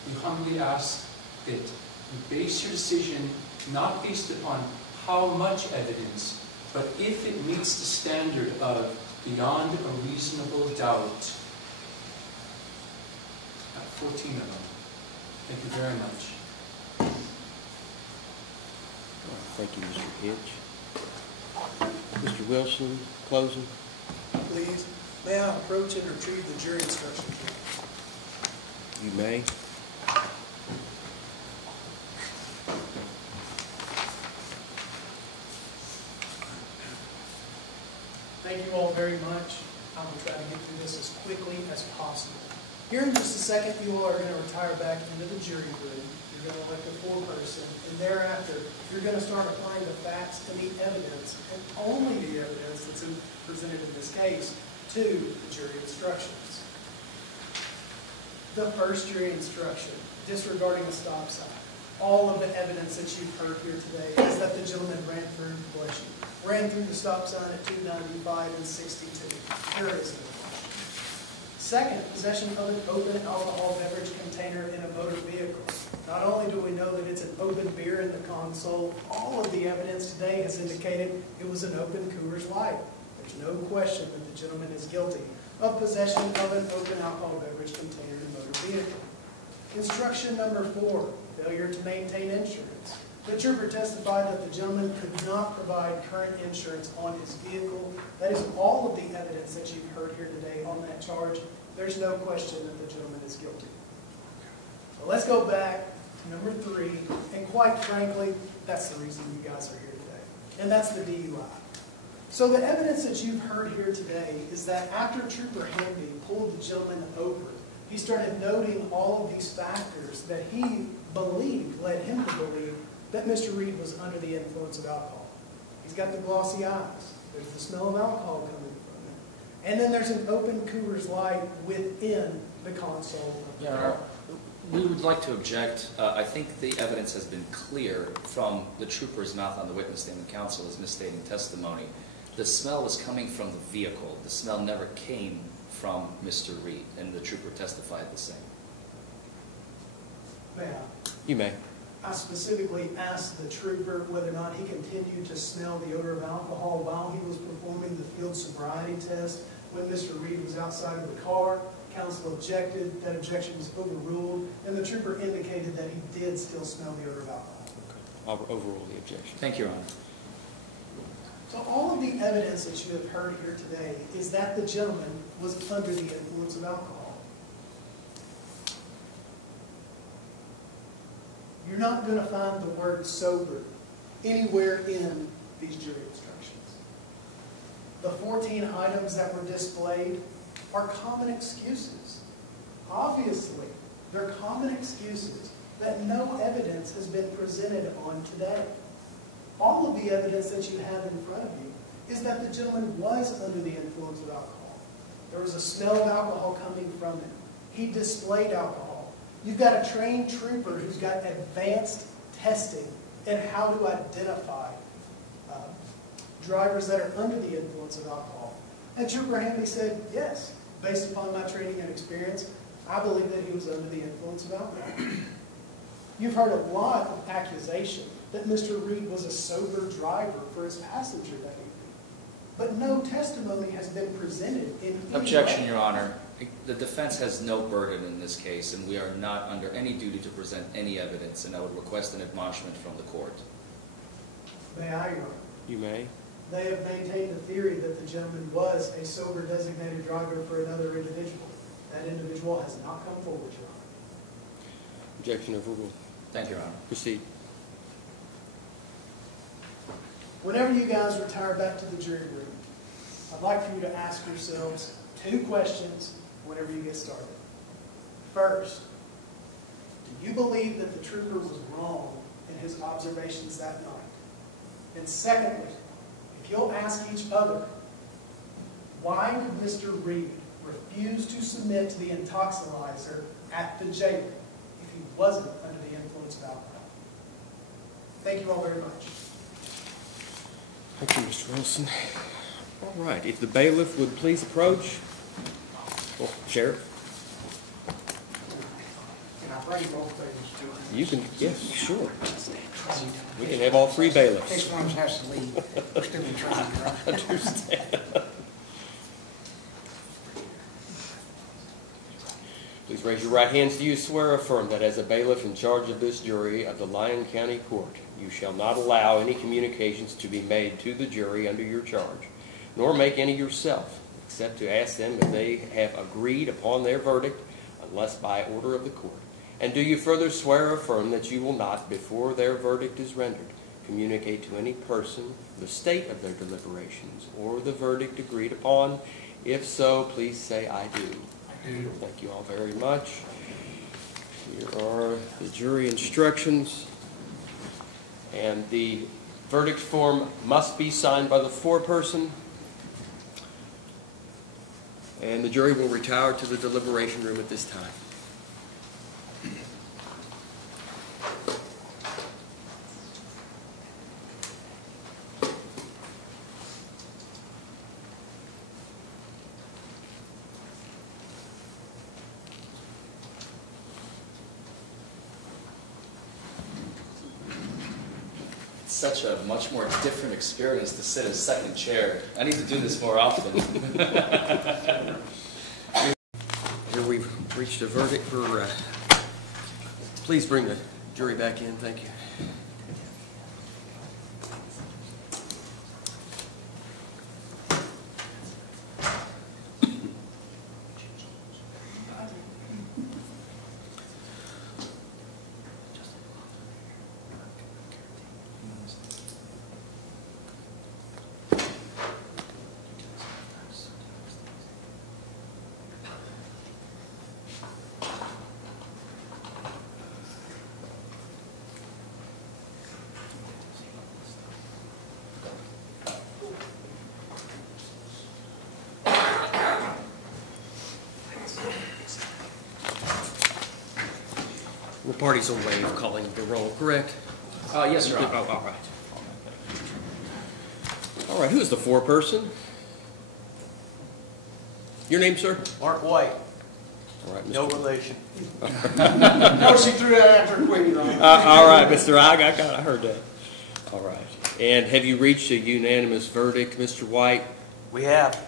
We humbly ask that you base your decision not based upon how much evidence, but if it meets the standard of beyond a reasonable doubt. 14 of them. Thank you very much. Thank you, Mr. Hitch. Mr. Wilson, closing. Please, may I approach and retrieve the jury instructions? You may. Thank you all very much. I'm going to try to get through this as quickly as possible. Here in just a second, you all are going to retire back into the jury room. You're going to elect a foreperson, and thereafter, you're going to start applying the facts to the evidence, and only the evidence that's presented in this case, to the jury instructions. The first jury instruction, disregarding a stop sign. All of the evidence that you've heard here today is that the gentleman ran through the stop sign at 295 and 62. There is no. Second, possession of an open alcohol beverage container in a motor vehicle. Not only do we know that it's an open beer in the console, all of the evidence today has indicated it was an open Coors Light. There's no question that the gentleman is guilty of possession of an open alcohol beverage container in a motor vehicle. Instruction number 4, failure to maintain insurance. The trooper testified that the gentleman could not provide current insurance on his vehicle. That is all of the evidence that you've heard here today on that charge. There's no question that the gentleman is guilty. So let's go back to number 3, and quite frankly, that's the reason you guys are here today, and that's the DUI. So the evidence that you've heard here today is that after Trooper Hamby pulled the gentleman over, he started noting all of these factors that he believed, led him to believe, that Mr. Reed was under the influence of alcohol. He's got the glossy eyes. There's the smell of alcohol coming from him. And then there's an open Coors Light within the console of the car. We would like to object. I think the evidence has been clear from the trooper's mouth on the witness stand. The counsel is misstating testimony. The smell was coming from the vehicle. The smell never came from Mr. Reed, and the trooper testified the same. May I? You may. I specifically asked the trooper whether or not he continued to smell the odor of alcohol while he was performing the field sobriety test when Mr. Reed was outside of the car. Counsel objected. That objection was overruled, and the trooper indicated that he did still smell the odor of alcohol. Okay. I'll overrule the objection. Thank you, Your Honor. So all of the evidence that you have heard here today is that the gentleman was under the influence of alcohol. You're not going to find the word sober anywhere in these jury instructions. The 14 items that were displayed are common excuses. Obviously, they're common excuses that no evidence has been presented on today. All of the evidence that you have in front of you is that the gentleman was under the influence of alcohol. There was a smell of alcohol coming from him. He displayed alcohol. You've got a trained trooper who's got advanced testing in how to identify drivers that are under the influence of alcohol. And Trooper Hamby said, yes, based upon my training and experience, I believe that he was under the influence of alcohol. You've heard a lot of accusation that Mr. Reed was a sober driver for his passenger that evening. But no testimony has been presented in any Objection, way. Your Honor. The defense has no burden in this case, and we are not under any duty to present any evidence, and I would request an admonishment from the court. May I, Your Honor? You may. They have maintained the theory that the gentleman was a sober designated driver for another individual. That individual has not come forward, Your Honor. Objection overruled. Thank you, Your Honor. Proceed. Whenever you guys retire back to the jury room, I'd like for you to ask yourselves 2 questions whenever you get started. First, do you believe that the trooper was wrong in his observations that night? And secondly, if you'll ask each other, why would Mr. Reed refuse to submit to the intoxilizer at the jail if he wasn't under the influence of alcohol? Thank you all very much. Thank you, Mr. Wilson. All right, if the bailiff would please approach. Oh, Sheriff. Can I bring both things to You can, yes, sure. We can have all 3 bailiffs. This one has to leave. We're still trying, right? Understand. Please raise your right hands. Do you swear or affirm that as a bailiff in charge of this jury of the Lyon County Court, you shall not allow any communications to be made to the jury under your charge, nor make any yourself, except to ask them if they have agreed upon their verdict, unless by order of the court? And do you further swear or affirm that you will not, before their verdict is rendered, communicate to any person the state of their deliberations or the verdict agreed upon? If so, please say, I do. I do. Thank you all very much. Here are the jury instructions. And the verdict form must be signed by the foreperson. And the jury will retire to the deliberation room at this time. Such a much more different experience to sit as second chair. I need to do this more often. Here we've reached a verdict for, please bring the jury back in, thank you. The parties will waive calling the roll, correct? Yes, Your Honor. Oh, all right. All right, who is the foreperson? Your name, sir? Mark White, All right, Mr. no relation. No, she threw that after Queen, right? All right, Mr. I heard that. All right. And have you reached a unanimous verdict, Mr. White? We have.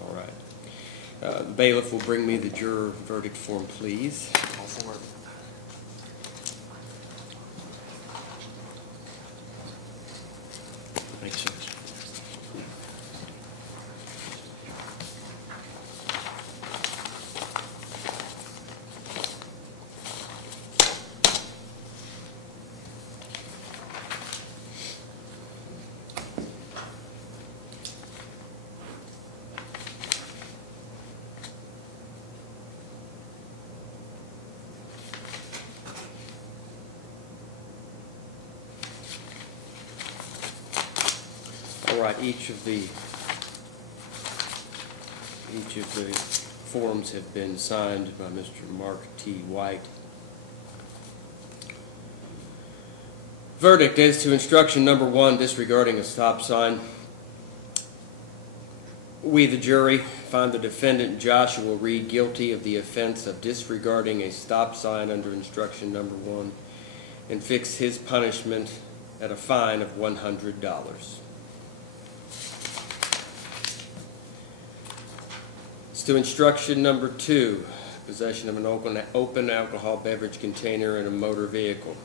All right. The bailiff will bring me the juror verdict form, please. All four. Thanks, sir. All right, each of the forms have been signed by Mr. Mark T. White. Verdict as to instruction number 1, disregarding a stop sign. We, the jury, find the defendant Joshua Reed guilty of the offense of disregarding a stop sign under instruction number 1 and fix his punishment at a fine of $100. As to instruction number 2, possession of an open alcohol beverage container in a motor vehicle.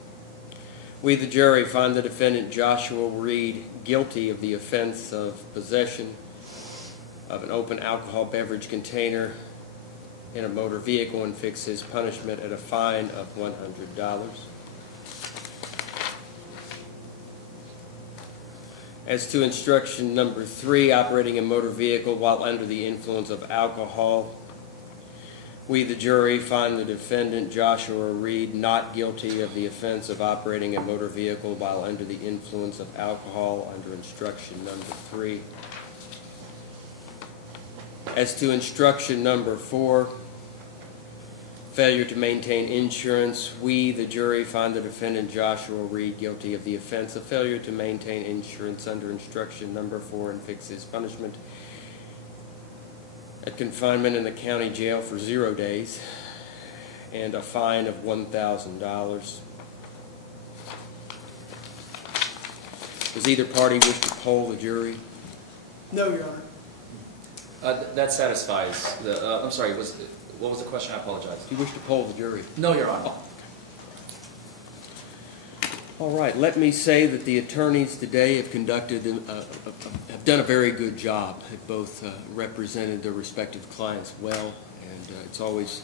We, the jury, find the defendant Joshua Reed guilty of the offense of possession of an open alcohol beverage container in a motor vehicle and fix his punishment at a fine of $100. As to instruction number 3, operating a motor vehicle while under the influence of alcohol, we, the jury, find the defendant Joshua Reed not guilty of the offense of operating a motor vehicle while under the influence of alcohol under instruction number 3. As to instruction number 4, failure to maintain insurance, we, the jury, find the defendant Joshua Reed guilty of the offense of failure to maintain insurance under instruction number 4 and fix his punishment at confinement in the county jail for 0 days and a fine of $1,000. Does either party wish to poll the jury? No, Your Honor. That satisfies the, I'm sorry, what was the question? I apologize. Do you wish to poll the jury? No, Your Honor. All right, let me say that the attorneys today have conducted, have done a very good job. Have both represented their respective clients well, and it's always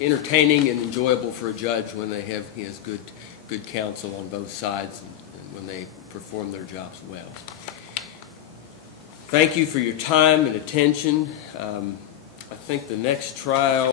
entertaining and enjoyable for a judge when he has good counsel on both sides and when they perform their jobs well. Thank you for your time and attention. I think the next trial